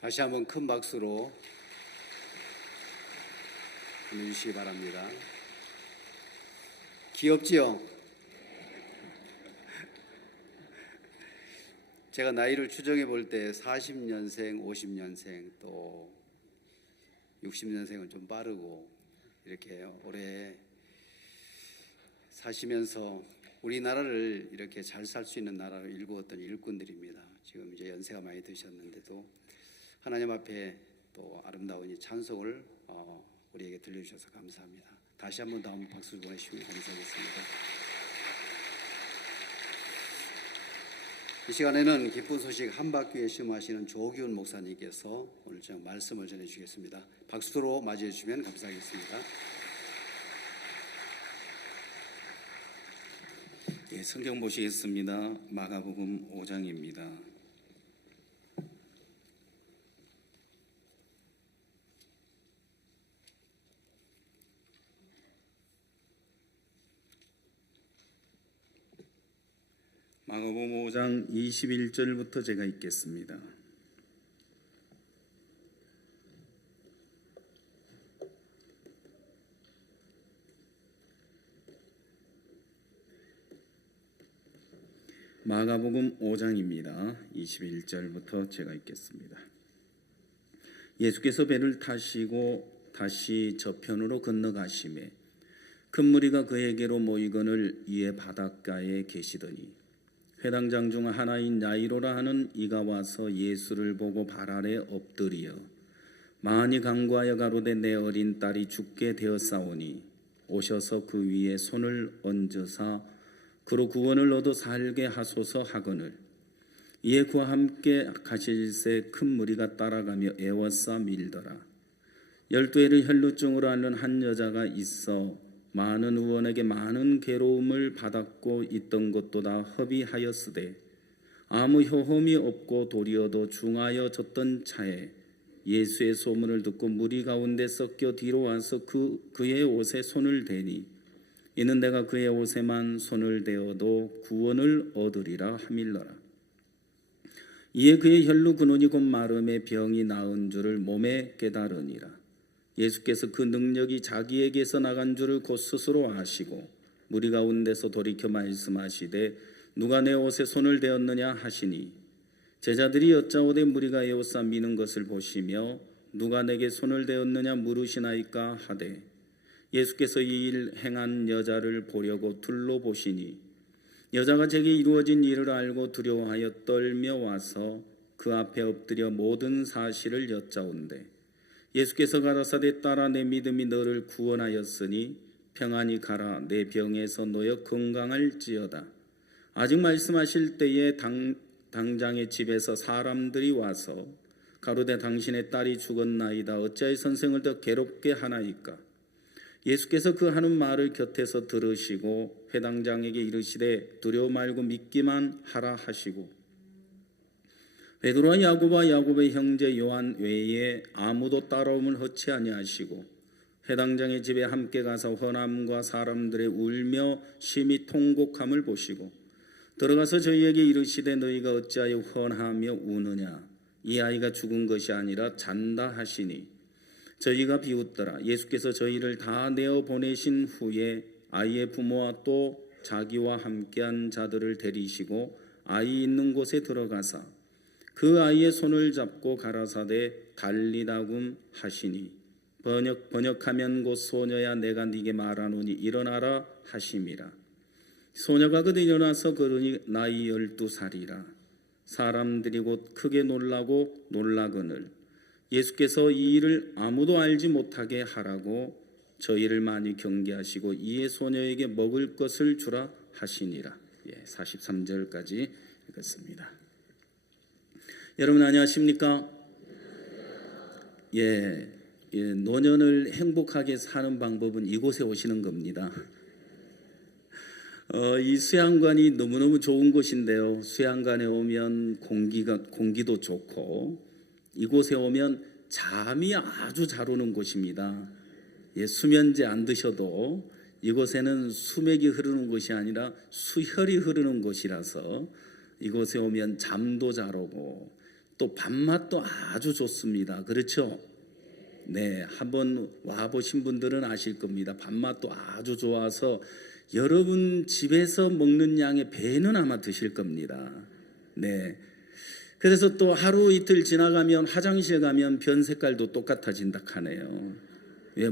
다시 한번 큰 박수로 보내주시기 바랍니다. 귀엽지요? 제가 나이를 추정해 볼 때 40년생, 50년생, 또 60년생은 좀 빠르고 이렇게 오래 사시면서 우리나라를 이렇게 잘 살 수 있는 나라로 일구었던 일꾼들입니다. 지금 이제 연세가 많이 드셨는데도 하나님 앞에 또 아름다운 이 찬송을 우리에게 들려주셔서 감사합니다. 다시 한번 다음 박수 보내주시면 감사하겠습니다. 이 시간에는 기쁜 소식 한바퀴에 심하시는 조기훈 목사님께서 오늘 좀 말씀을 전해주시겠습니다. 박수로 맞이해 주시면 감사하겠습니다. 예, 성경 보시겠습니다. 마가복음 5장입니다. 마가복음 5장 21절부터 제가 읽겠습니다. 마가복음 5장입니다. 21절부터 제가 읽겠습니다. 예수께서 배를 타시고 다시 저편으로 건너가시매 큰 무리가 그에게로 모이거늘 이에 바닷가에 계시더니 회당장 중 하나인 야이로라 하는 이가 와서 예수를 보고 발 아래 엎드리어 많이 간구하여 가로되 내 어린 딸이 죽게 되었사오니 오셔서 그 위에 손을 얹으사 그로 구원을 얻어 살게 하소서 하거늘 이에 그와 함께 가실새 큰 무리가 따라가며 애워싸 밀더라. 12해를 혈루증으로 앓는 한 여자가 있어 많은 의원에게 많은 괴로움을 받았고 있던 것도 다 허비하였으되 아무 효험이 없고 도리어도 중하여 졌던 차에 예수의 소문을 듣고 무리 가운데 섞여 뒤로 와서 그의 옷에 손을 대니 이는 내가 그의 옷에만 손을 대어도 구원을 얻으리라 하밀러라. 이에 그의 혈루 근원이 곧 마름에 병이 나은 줄을 몸에 깨달으니라. 예수께서 그 능력이 자기에게서 나간 줄을 곧 스스로 아시고 무리 가운데서 돌이켜 말씀하시되 누가 내 옷에 손을 대었느냐 하시니 제자들이 여짜오되 무리가 에워싸 미는 것을 보시며 누가 내게 손을 대었느냐 물으시나이까 하되 예수께서 이 일 행한 여자를 보려고 둘러보시니 여자가 제게 이루어진 일을 알고 두려워하여 떨며 와서 그 앞에 엎드려 모든 사실을 여짜온대 예수께서 가라사대 딸아 내 믿음이 너를 구원하였으니 평안히 가라 내 병에서 놓여 건강할지어다. 아직 말씀하실 때에 당장의 집에서 사람들이 와서 가로되 당신의 딸이 죽었나이다 어찌하여 선생을 더 괴롭게 하나이까. 예수께서 그 하는 말을 곁에서 들으시고 회당장에게 이르시되 두려워 말고 믿기만 하라 하시고 베드로와 야고보와 야고보의 형제 요한 외에 아무도 따라옴을 허치 아니하시고 회당장의 집에 함께 가서 헌함과 사람들의 울며 심히 통곡함을 보시고 들어가서 저희에게 이르시되 너희가 어찌하여 헌하며 우느냐 이 아이가 죽은 것이 아니라 잔다 하시니 저희가 비웃더라. 예수께서 저희를 다 내어 보내신 후에 아이의 부모와 또 자기와 함께한 자들을 데리시고 아이 있는 곳에 들어가사 그 아이의 손을 잡고 가라사대 달리다굼 하시니 번역하면 곧 소녀야 내가 네게 말하노니 일어나라 하심이라. 소녀가 곧 일어나서 걸으니 나이 12살이라. 사람들이 곧 크게 놀라고 놀라거늘 예수께서 이 일을 아무도 알지 못하게 하라고 저희를 많이 경계하시고 이에 소녀에게 먹을 것을 주라 하시니라. 43절까지 읽었습니다. 여러분 안녕하십니까? 노년을 행복하게 사는 방법은 이곳에 오시는 겁니다. 이 수양관이 너무너무 좋은 곳인데요. 수양관에 오면 공기도 좋고 이곳에 오면 잠이 아주 잘 오는 곳입니다. 수면제 안 드셔도 이곳에는 수맥이 흐르는 곳이 아니라 수혈이 흐르는 곳이라서 이곳에 오면 잠도 잘 오고 또 밥맛도 아주 좋습니다. 그렇죠? 네, 한번 와보신 분들은 아실 겁니다. 밥맛도 아주 좋아서 여러분 집에서 먹는 양의 배는 아마 드실 겁니다. 네. 그래서 또 하루 이틀 지나가면 화장실 가면 변 색깔도 똑같아진다 하네요.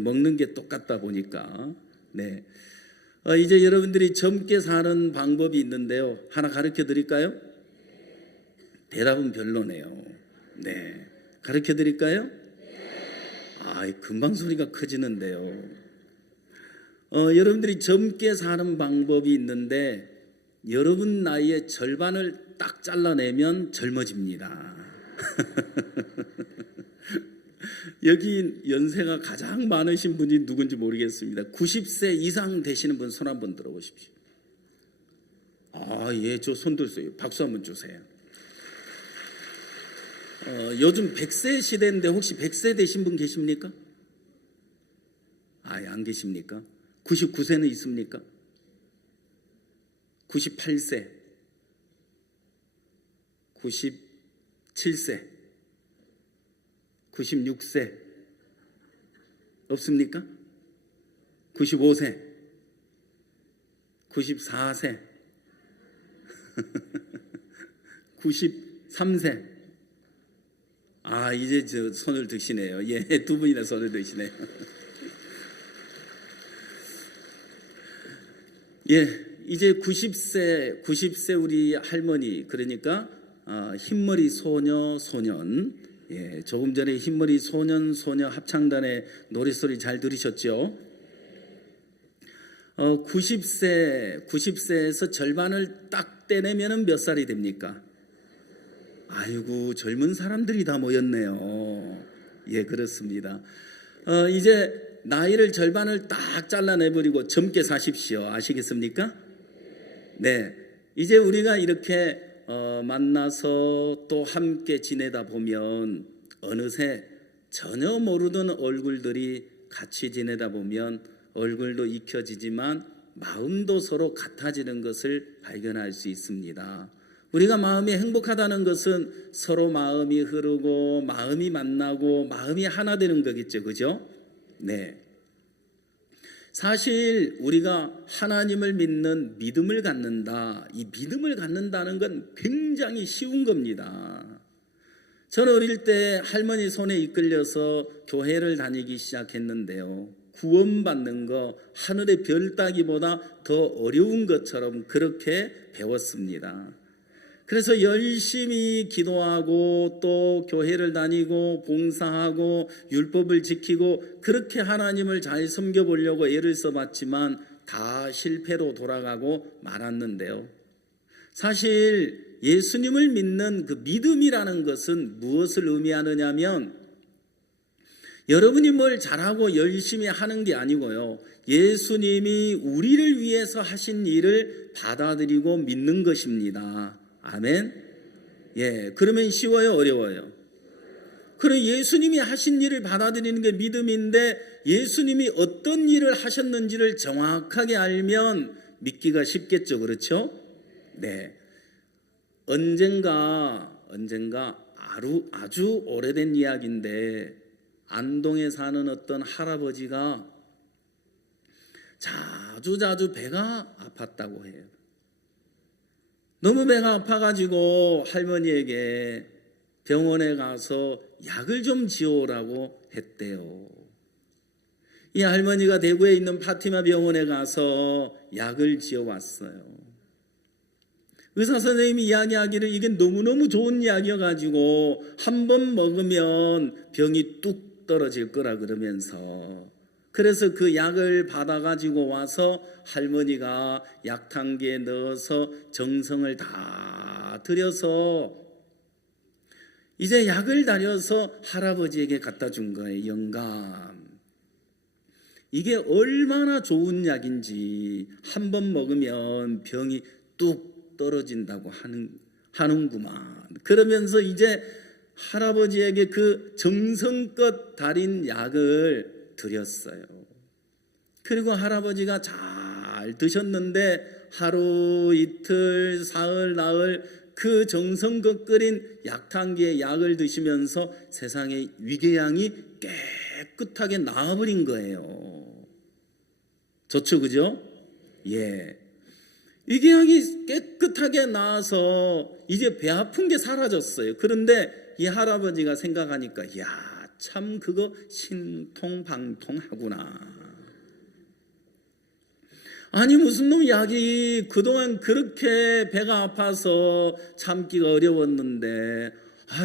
먹는 게 똑같다 보니까. 네. 이제 여러분들이 젊게 사는 방법이 있는데요. 하나 가르쳐 드릴까요? 대답은 별로네요. 네. 가르쳐 드릴까요? 금방 소리가 커지는데요. 여러분들이 젊게 사는 방법이 있는데 여러분 나이의 절반을 딱 잘라내면 젊어집니다. 여기 연세가 가장 많으신 분이 누군지 모르겠습니다. 90세 이상 되시는 분 손 한번 들어보십시오. 저 손 들었어요. 박수 한번 주세요. 요즘 100세 시대인데 혹시 100세 되신 분 계십니까? 안 계십니까? 99세는 있습니까? 98세, 97세, 96세 없습니까? 95세, 94세, 93세. 이제 저 손을 드시네요. 두 분이나 손을 드시네요. 이제 90세 우리 할머니, 그러니까 흰머리 소녀, 소년. 조금 전에 흰머리 소년, 소녀 합창단의 노래소리 잘 들으셨죠? 90세에서 절반을 딱 떼내면 몇 살이 됩니까? 아이고, 젊은 사람들이 다 모였네요. 그렇습니다. 이제 나이를 절반을 딱 잘라내버리고 젊게 사십시오. 아시겠습니까? 네. 이제 우리가 이렇게 만나서 또 함께 지내다 보면 어느새 전혀 모르던 얼굴들이 같이 지내다 보면 얼굴도 익혀지지만 마음도 서로 같아지는 것을 발견할 수 있습니다. 우리가 마음이 행복하다는 것은 서로 마음이 흐르고 마음이 만나고 마음이 하나 되는 거겠죠. 그죠? 네. 사실 우리가 하나님을 믿는 믿음을 갖는다. 이 믿음을 갖는다는 건 굉장히 쉬운 겁니다. 저는 어릴 때 할머니 손에 이끌려서 교회를 다니기 시작했는데요. 구원받는 거 하늘의 별 따기보다 더 어려운 것처럼 그렇게 배웠습니다. 그래서 열심히 기도하고 또 교회를 다니고 봉사하고 율법을 지키고 그렇게 하나님을 잘 섬겨보려고 애를 써봤지만 다 실패로 돌아가고 말았는데요. 사실 예수님을 믿는 그 믿음이라는 것은 무엇을 의미하느냐면 여러분이 뭘 잘하고 열심히 하는 게 아니고요. 예수님이 우리를 위해서 하신 일을 받아들이고 믿는 것입니다. 아멘. 예, 그러면 쉬워요, 어려워요? 그럼 예수님이 하신 일을 받아들이는 게 믿음인데 예수님이 어떤 일을 하셨는지를 정확하게 알면 믿기가 쉽겠죠, 그렇죠? 네. 언젠가 아주 오래된 이야기인데 안동에 사는 어떤 할아버지가 자주 배가 아팠다고 해요. 너무 배가 아파가지고 할머니에게 병원에 가서 약을 좀 지어오라고 했대요. 이 할머니가 대구에 있는 파티마 병원에 가서 약을 지어왔어요. 의사 선생님이 이야기하기를 이게 너무너무 좋은 약이어가지고 한 번 먹으면 병이 뚝 떨어질 거라 그러면서 그래서 그 약을 받아가지고 와서 할머니가 약탕기에 넣어서 정성을 다 들여서 이제 약을 다려서 할아버지에게 갖다 준 거예요. 영감. 이게 얼마나 좋은 약인지 한 번 먹으면 병이 뚝 떨어진다고 하는구만. 그러면서 이제 할아버지에게 그 정성껏 달인 약을 드렸어요. 그리고 할아버지가 잘 드셨는데 하루 이틀 사흘 나흘 그 정성껏 끓인 약탕기에 약을 드시면서 세상의 위궤양이 깨끗하게 나아버린 거예요. 좋죠, 그죠? 예. 위궤양이 깨끗하게 나아서 이제 배 아픈 게 사라졌어요. 그런데 이 할아버지가 생각하니까 야, 참 그거 신통방통하구나. 아니 무슨 놈 약이 그동안 그렇게 배가 아파서 참기가 어려웠는데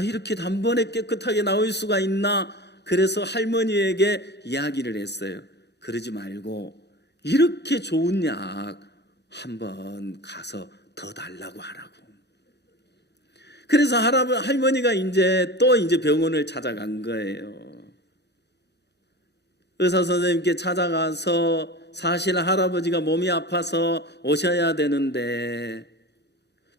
이렇게 단번에 깨끗하게 나올 수가 있나. 그래서 할머니에게 이야기를 했어요. 그러지 말고 이렇게 좋은 약 한번 가서 더 달라고 하라고. 그래서 할머니가 이제 병원을 찾아간 거예요. 의사 선생님께 찾아가서 사실 할아버지가 몸이 아파서 오셔야 되는데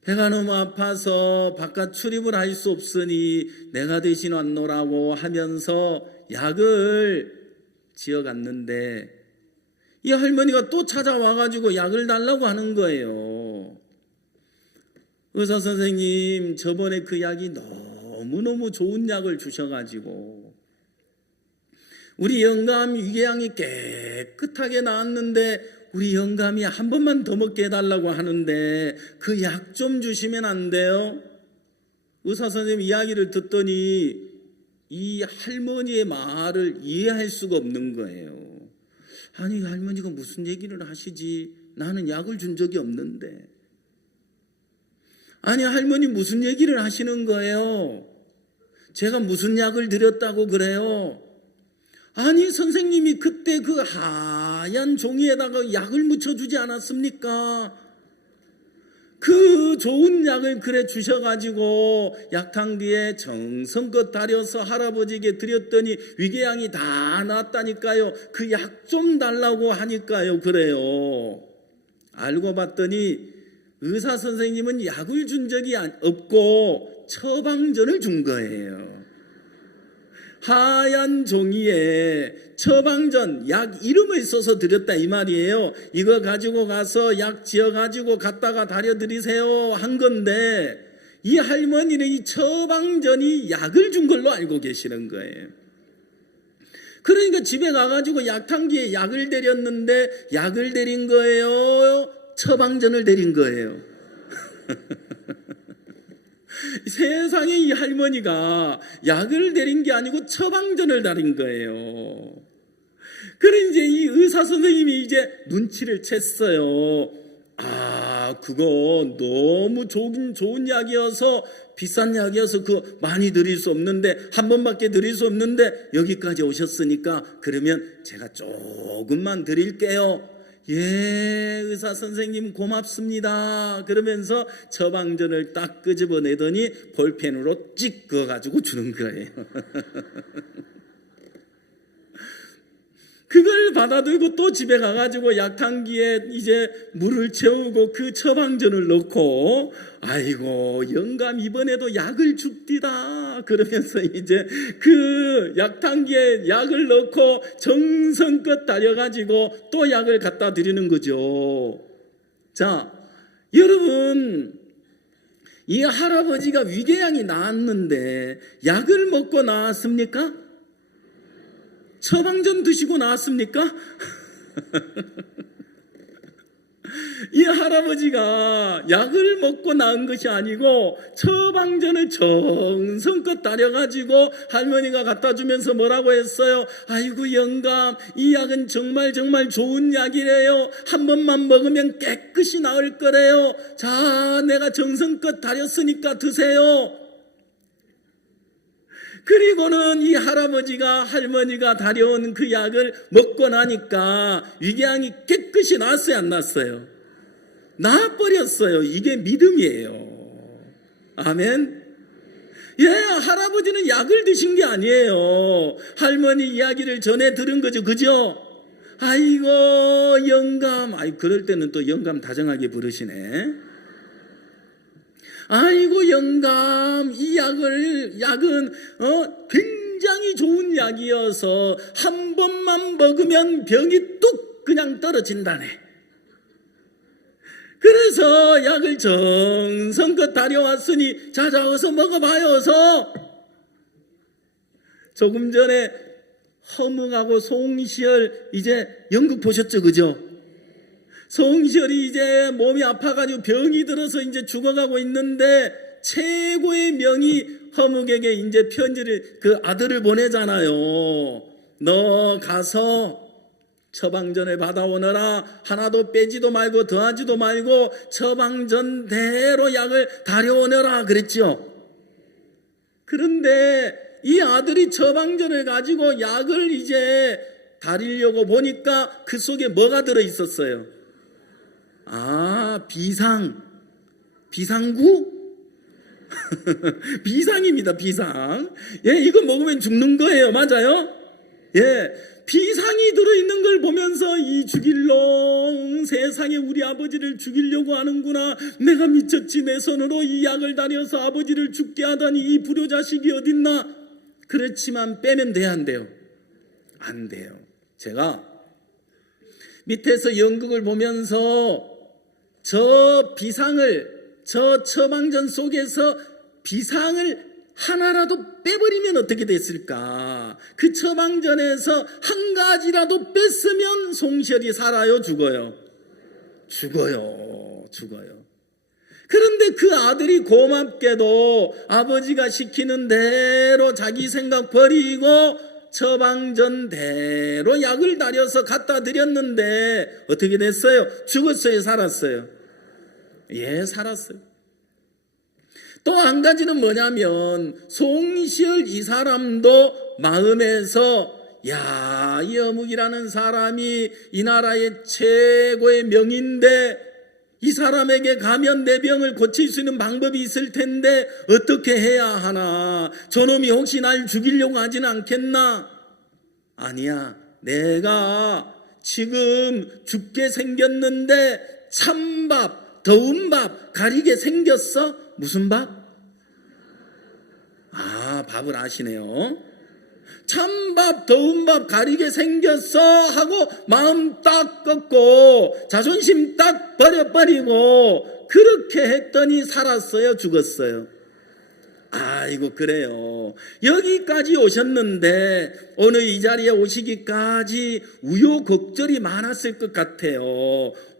배가 너무 아파서 바깥 출입을 할 수 없으니 내가 대신 왔노라고 하면서 약을 지어갔는데 이 할머니가 또 찾아와가지고 약을 달라고 하는 거예요. 의사 선생님, 저번에 그 약이 너무너무 좋은 약을 주셔가지고 우리 영감 위궤양이 깨끗하게 나았는데 우리 영감이 한 번만 더 먹게 해달라고 하는데 그 약 좀 주시면 안 돼요? 의사 선생님 이야기를 듣더니 이 할머니의 말을 이해할 수가 없는 거예요. 아니 할머니가 무슨 얘기를 하시지? 나는 약을 준 적이 없는데. 아니 할머니 무슨 얘기를 하시는 거예요? 제가 무슨 약을 드렸다고 그래요? 아니 선생님이 그때 그 하얀 종이에다가 약을 묻혀주지 않았습니까? 그 좋은 약을 그래 주셔가지고 약탕기에 정성껏 달여서 할아버지에게 드렸더니 위궤양이 다 나았다니까요. 그 약 좀 달라고 하니까요. 그래요. 알고 봤더니 의사 선생님은 약을 준 적이 없고 처방전을 준 거예요. 하얀 종이에 처방전 약 이름을 써서 드렸다 이 말이에요. 이거 가지고 가서 약 지어가지고 갖다가 다려드리세요 한 건데, 이 할머니는 이 처방전이 약을 준 걸로 알고 계시는 거예요. 그러니까 집에 가가지고 약탕기에 약을 데렸는데, 약을 데린 거예요, 처방전을 데린 거예요? 세상에 이 할머니가 약을 데린 게 아니고 처방전을 다린 거예요. 그래 이제 이 의사 선생님이 이제 눈치를 챘어요. 아, 그거 너무 좋은 약이어서, 비싼 약이어서 그 많이 드릴 수 없는데, 한 번밖에 드릴 수 없는데 여기까지 오셨으니까 그러면 제가 조금만 드릴게요. 예, 의사 선생님 고맙습니다. 그러면서 처방전을 딱 끄집어내더니 볼펜으로 찍 그어가지고 주는 거예요. 그걸 받아들고 또 집에 가가지고 약탕기에 이제 물을 채우고 그 처방전을 넣고, 아이고 영감 이번에도 약을 줍디다 그러면서 이제 그 약탕기에 약을 넣고 정성껏 달여가지고 또 약을 갖다 드리는 거죠. 자, 여러분, 이 할아버지가 위궤양이 나았는데 약을 먹고 나았습니까? 처방전 드시고 나왔습니까? 이 할아버지가 약을 먹고 나은 것이 아니고 처방전을 정성껏 다려가지고 할머니가 갖다 주면서 뭐라고 했어요? 아이고 영감, 이 약은 정말 좋은 약이래요. 한 번만 먹으면 깨끗이 나을 거래요. 자, 내가 정성껏 다렸으니까 드세요. 그리고는 이 할아버지가 할머니가 다려온 그 약을 먹고 나니까 위궤양이 깨끗이 났어요, 안 났어요? 나아버렸어요. 이게 믿음이에요. 아멘. 예, 할아버지는 약을 드신 게 아니에요. 할머니 이야기를 전해 들은 거죠, 그죠? 아이고 영감, 그럴 때는 또 영감 다정하게 부르시네. 아이고 영감, 이 약은 굉장히 좋은 약이어서 한 번만 먹으면 병이 뚝 그냥 떨어진다네. 그래서 약을 정성껏 다려왔으니 자자 어서 먹어봐요, 어서. 조금 전에 허묵하고 송시열 이제 연극 보셨죠, 그죠? 송시열이 이제 몸이 아파가지고 병이 들어서 이제 죽어가고 있는데, 최고의 명의 허묵에게 이제 편지를, 그 아들을 보내잖아요. 너 가서 처방전을 받아오너라. 하나도 빼지도 말고 더하지도 말고 처방전대로 약을 다려오너라 그랬죠. 그런데 이 아들이 처방전을 가지고 약을 이제 다리려고 보니까 그 속에 뭐가 들어있었어요? 아, 비상구? 비상입니다, 비상. 예, 이거 먹으면 죽는 거예요. 맞아요? 예, 비상이 들어있는 걸 보면서 이 죽일놈, 세상에 우리 아버지를 죽이려고 하는구나. 내가 미쳤지. 내 손으로 이 약을 다려서 아버지를 죽게 하다니 이 불효자식이 어딨나. 그렇지만 빼면 돼요, 안 돼요? 안 돼요. 제가 밑에서 연극을 보면서 저 처방전 속에서 비상을 하나라도 빼버리면 어떻게 됐을까? 그 처방전에서 한 가지라도 뺐으면 송시열이 살아요, 죽어요? 죽어요. 그런데 그 아들이 고맙게도 아버지가 시키는 대로 자기 생각 버리고 처방전대로 약을 다려서 갖다 드렸는데 어떻게 됐어요? 죽었어요, 살았어요? 예, 살았어요. 또 한 가지는 뭐냐면 송시열 이 사람도 마음에서, 야, 이 어묵이라는 사람이 이 나라의 최고의 명인데 이 사람에게 가면 내 병을 고칠 수 있는 방법이 있을 텐데 어떻게 해야 하나? 저놈이 혹시 날 죽이려고 하지는 않겠나? 아니야, 내가 지금 죽게 생겼는데 찬밥, 더운 밥 가리게 생겼어? 무슨 밥? 아, 밥을 아시네요. 찬밥 더운 밥 가리게 생겼어 하고 마음 딱 꺾고 자존심 딱 버려버리고 그렇게 했더니 살았어요, 죽었어요? 아이고, 그래요. 여기까지 오셨는데 오늘 이 자리에 오시기까지 우여곡절이 많았을 것 같아요.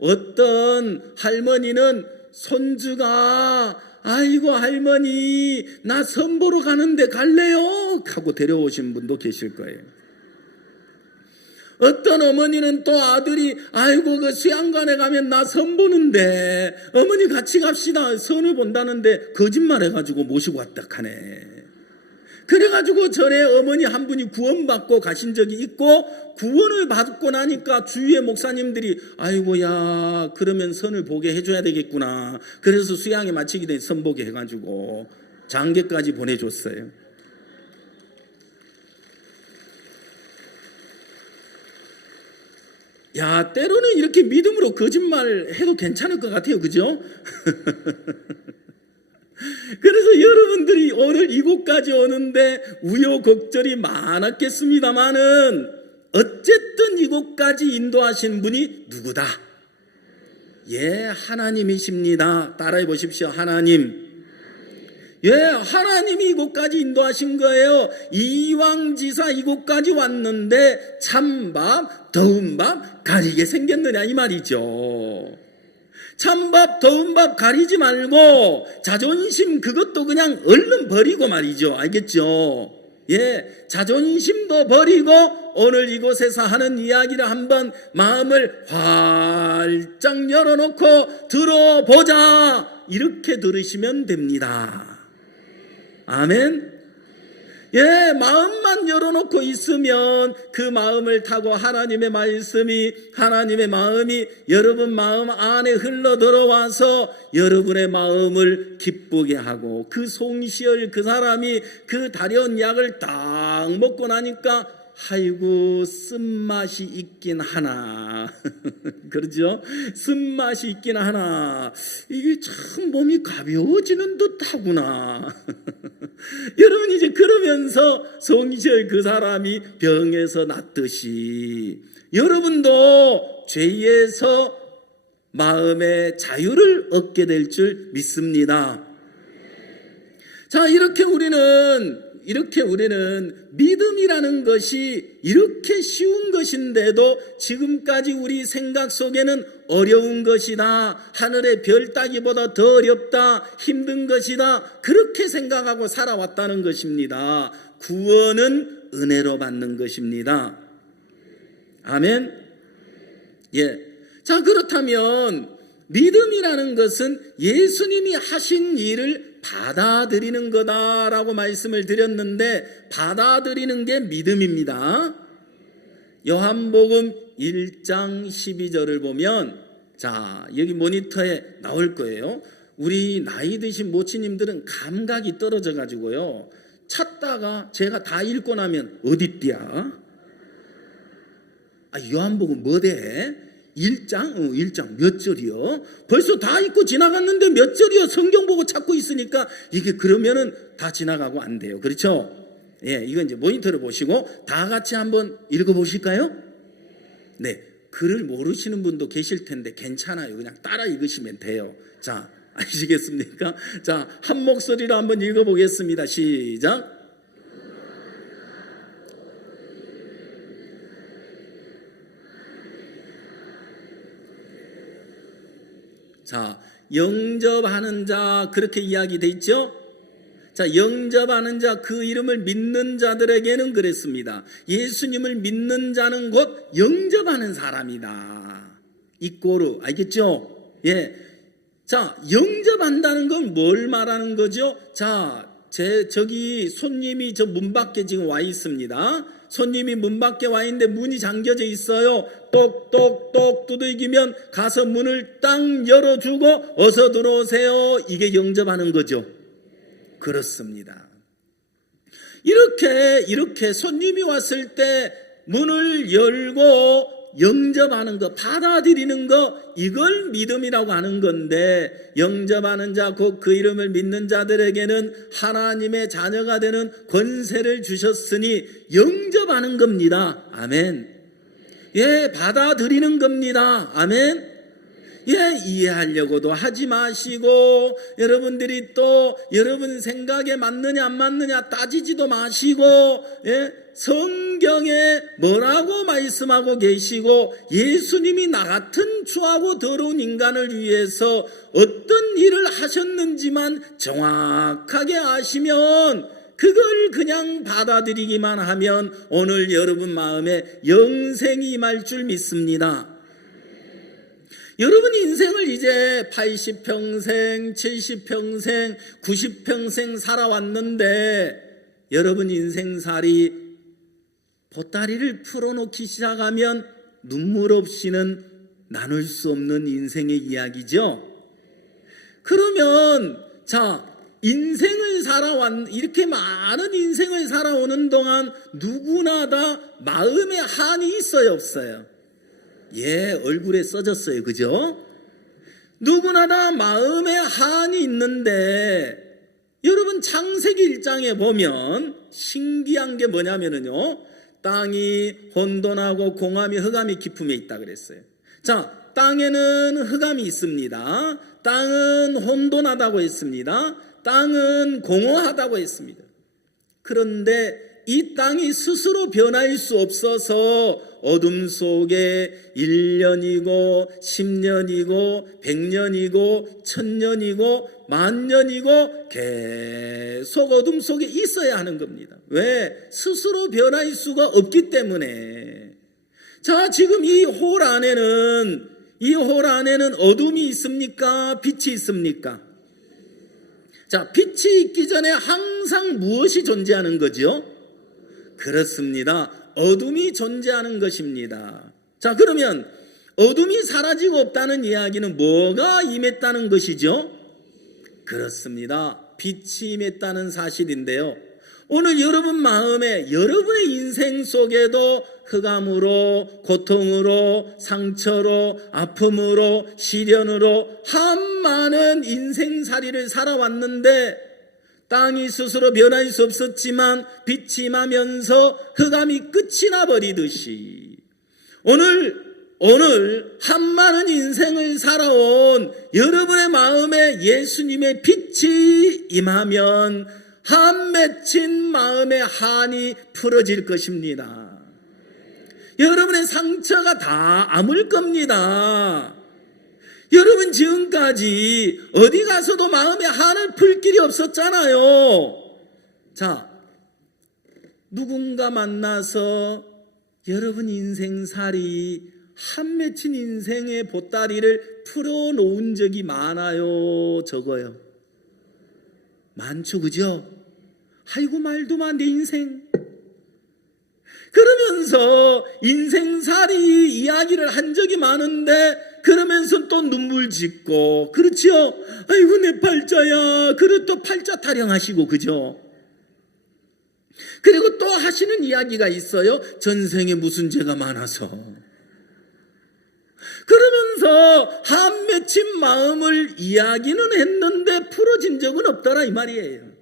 어떤 할머니는 손주가 아이고 할머니 나 선보러 가는데 갈래요? 하고 데려오신 분도 계실 거예요. 어떤 어머니는 또 아들이 아이고 그 수양관에 가면 나 선 보는데 어머니 같이 갑시다 선을 본다는데 거짓말해가지고 모시고 왔다 하네. 그래가지고 전에 어머니 한 분이 구원받고 가신 적이 있고 구원을 받고 나니까 주위의 목사님들이 아이고야 그러면 선을 보게 해줘야 되겠구나. 그래서 수양에 마치기 전에 선 보게 해가지고 장계까지 보내줬어요. 야, 때로는 이렇게 믿음으로 거짓말 해도 괜찮을 것 같아요. 그죠? 그래서 여러분들이 오늘 이곳까지 오는데 우여곡절이 많았겠습니다마는 어쨌든 이곳까지 인도하신 분이 누구다? 예, 하나님이십니다. 따라해 보십시오. 하나님. 예, 하나님이 이곳까지 인도하신 거예요. 이왕지사 이곳까지 왔는데 찬밥, 더운 밥 가리게 생겼느냐 이 말이죠. 찬밥, 더운 밥 가리지 말고 자존심 그것도 그냥 얼른 버리고 말이죠. 알겠죠? 예, 자존심도 버리고 오늘 이곳에서 하는 이야기를 한번 마음을 활짝 열어놓고 들어보자. 이렇게 들으시면 됩니다. 아멘. 예, 마음만 열어놓고 있으면 그 마음을 타고 하나님의 말씀이 하나님의 마음이 여러분 마음 안에 흘러 들어와서 여러분의 마음을 기쁘게 하고 그 송시열 그 사람이 그 다려온 약을 딱 먹고 나니까 아이고 쓴맛이 있긴 하나 그렇죠? 쓴맛이 있긴 하나 이게 참 몸이 가벼워지는 듯하구나. 여러분 이제 그러면서 송시열 그 사람이 병에서 낫듯이 여러분도 죄에서 마음의 자유를 얻게 될 줄 믿습니다. 자, 이렇게 우리는 믿음이라는 것이 이렇게 쉬운 것인데도 지금까지 우리 생각 속에는 어려운 것이다. 하늘의 별 따기보다 더 어렵다. 힘든 것이다. 그렇게 생각하고 살아왔다는 것입니다. 구원은 은혜로 받는 것입니다. 아멘. 예. 자, 그렇다면 믿음이라는 것은 예수님이 하신 일을 받아들이는 거다라고 말씀을 드렸는데 받아들이는 게 믿음입니다. 요한복음 1장 12절을 보면 자, 여기 모니터에 나올 거예요. 우리 나이 드신 모치님들은 감각이 떨어져 가지고요. 찾다가 제가 다 읽고 나면 어딨디야? 요한복음 뭐대? 1장? 1장 몇 절이요? 벌써 다 읽고 지나갔는데 몇 절이요? 성경 보고 찾고 있으니까 이게 그러면은 다 지나가고 안 돼요. 그렇죠? 예, 이건 이제 모니터를 보시고 다 같이 한번 읽어보실까요? 네, 글을 모르시는 분도 계실 텐데 괜찮아요. 그냥 따라 읽으시면 돼요. 자, 아시겠습니까? 자, 한 목소리로 한번 읽어보겠습니다. 시작. 자, 영접하는 자 그렇게 이야기돼 있죠? 자, 영접하는 자 그 이름을 믿는 자들에게는 그랬습니다. 예수님을 믿는 자는 곧 영접하는 사람이다. 이꼬르 알겠죠? 예. 자, 영접한다는 건 뭘 말하는 거죠? 자, 저기 손님이 저 문 밖에 지금 와 있습니다. 손님이 문 밖에 와 있는데 문이 잠겨져 있어요. 똑똑똑 두들기면 가서 문을 딱 열어주고 어서 들어오세요. 이게 영접하는 거죠. 그렇습니다. 이렇게 손님이 왔을 때 문을 열고 영접하는 것, 받아들이는 것, 이걸 믿음이라고 하는 건데, 영접하는 자, 곧 그 이름을 믿는 자들에게는 하나님의 자녀가 되는 권세를 주셨으니 영접하는 겁니다. 아멘. 예, 받아들이는 겁니다. 아멘. 예, 이해하려고도 하지 마시고, 여러분들이 또 여러분 생각에 맞느냐 안 맞느냐 따지지도 마시고, 예, 성경에 뭐라고 말씀하고 계시고, 예수님이 나 같은 추하고 더러운 인간을 위해서 어떤 일을 하셨는지만 정확하게 아시면, 그걸 그냥 받아들이기만 하면 오늘 여러분 마음에 영생이 임할 줄 믿습니다. 여러분 인생을 이제 80평생, 70평생, 90평생 살아왔는데, 여러분 인생살이 보따리를 풀어놓기 시작하면 눈물 없이는 나눌 수 없는 인생의 이야기죠. 그러면 자, 인생을 이렇게 많은 인생을 살아오는 동안 누구나 다 마음의 한이 있어요, 없어요? 예, 얼굴에 써졌어요. 그죠? 누구나 다 마음의 한이 있는데, 여러분 창세기 1장에 보면 신기한 게 뭐냐면요, 땅이 혼돈하고 공함이 흑암이 깊음에 있다 그랬어요. 자, 땅에는 흑암이 있습니다. 땅은 혼돈하다고 했습니다. 땅은 공허하다고 했습니다. 그런데 이 땅이 스스로 변할 수 없어서 어둠 속에 1년이고 10년이고 100년이고 1000년이고 10,000년이고 계속 어둠 속에 있어야 하는 겁니다. 왜? 스스로 변할 수가 없기 때문에. 자, 지금 이 홀 안에는 어둠이 있습니까? 빛이 있습니까? 자, 빛이 있기 전에 항상 무엇이 존재하는 거죠? 그렇습니다. 어둠이 존재하는 것입니다. 자, 그러면 어둠이 사라지고 없다는 이야기는 뭐가 임했다는 것이죠? 그렇습니다. 빛이 임했다는 사실인데요. 오늘 여러분 마음에, 여러분의 인생 속에도 흑암으로, 고통으로, 상처로, 아픔으로, 시련으로 한 많은 인생살이를 살아왔는데, 땅이 스스로 변할 수 없었지만 빛이 임하면서 흑암이 끝이 나버리듯이, 오늘 한 많은 인생을 살아온 여러분의 마음에 예수님의 빛이 임하면 한 맺힌 마음의 한이 풀어질 것입니다. 여러분의 상처가 다 아물 겁니다. 여러분 지금까지 어디 가서도 마음의 한을 풀 길이 없었잖아요. 자, 누군가 만나서 여러분 인생살이 한 맺힌 인생의 보따리를 풀어놓은 적이 많아요, 적어요? 많죠, 그죠? 아이고 말도 마, 내 인생. 그러면서 인생살이 이야기를 한 적이 많은데, 그러면서 또 눈물 짓고, 그렇죠? 아이고 내 팔자야. 그리고 또 팔자 타령하시고, 그죠? 그리고 또 하시는 이야기가 있어요. 전생에 무슨 죄가 많아서. 그러면서 한 맺힌 마음을 이야기는 했는데 풀어진 적은 없더라 이 말이에요.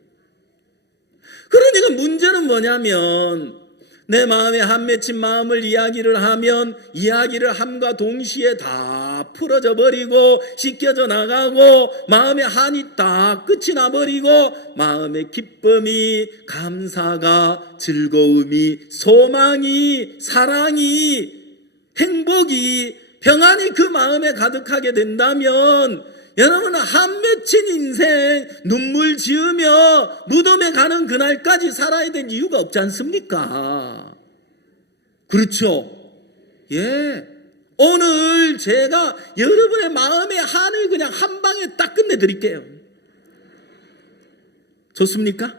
그러니까 문제는 뭐냐면, 내 마음에 한 맺힌 마음을 이야기를 하면 이야기를 함과 동시에 다 풀어져 버리고 씻겨져 나가고 마음의 한이 딱 끝이 나버리고 마음의 기쁨이, 감사가, 즐거움이, 소망이, 사랑이, 행복이, 평안이 그 마음에 가득하게 된다면, 여러분은 한 맺힌 인생 눈물 지으며 무덤에 가는 그날까지 살아야 될 이유가 없지 않습니까? 그렇죠? 예. 오늘 제가 여러분의 마음의 한을 그냥 한 방에 딱 끝내드릴게요. 좋습니까?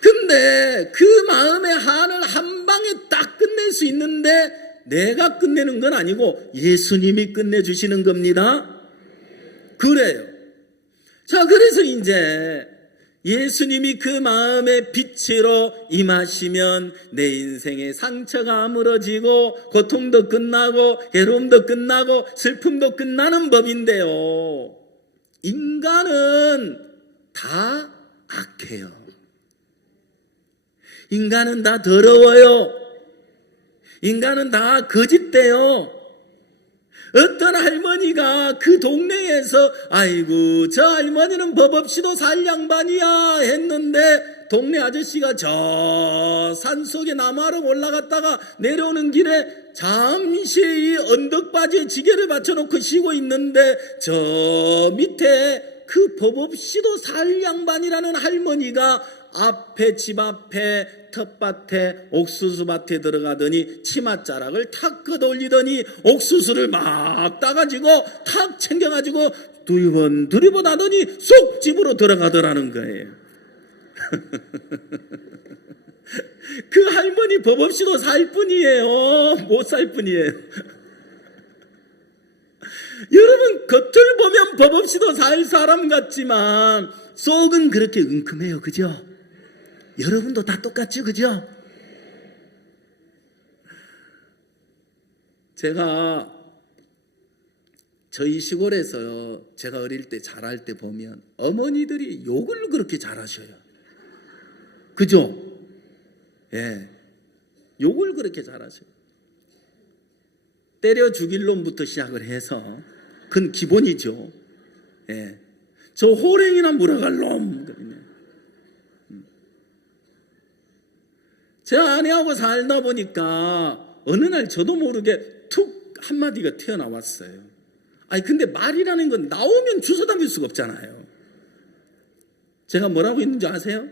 근데 그 마음의 한을 한 방에 딱 끝낼 수 있는데 내가 끝내는 건 아니고 예수님이 끝내주시는 겁니다. 그래요. 자, 그래서 이제 예수님이 그 마음의 빛으로 임하시면 내 인생의 상처가 아물어지고 고통도 끝나고 괴로움도 끝나고 슬픔도 끝나는 법인데요, 인간은 다 악해요. 인간은 다 더러워요. 인간은 다 거짓돼요. 어떤 할머니가 그 동네에서 아이고 저 할머니는 법 없이도 살 양반이야 했는데, 동네 아저씨가 저 산속에 나무하러 올라갔다가 내려오는 길에 잠시 이 언덕바지에 지게를 받쳐놓고 쉬고 있는데, 저 밑에 그 법 없이도 살 양반이라는 할머니가 앞에 집 앞에 텃밭에 옥수수밭에 들어가더니 치맛자락을 탁 걷어올리더니 옥수수를 막 따가지고 탁 챙겨가지고 두리번 하더니 쏙 집으로 들어가더라는 거예요. 그 할머니 법 없이도 살 뿐이에요. 못 살 뿐이에요. 여러분, 겉을 보면 법 없이도 살 사람 같지만 속은 그렇게 은큼해요. 그죠? 여러분도 다 똑같죠? 그죠? 제가 저희 시골에서 제가 어릴 때 자랄 때 보면 어머니들이 욕을 그렇게 잘하셔요. 그죠? 예. 욕을 그렇게 잘하셔요. 때려 죽일 놈부터 시작을 해서, 그건 기본이죠. 예. 저 호랭이나 물어갈 놈. 제 아내하고 살다 보니까 어느 날 저도 모르게 툭 한마디가 튀어나왔어요. 아니 근데 말이라는 건 나오면 주워 담을 수가 없잖아요. 제가 뭐라고 했는지 아세요?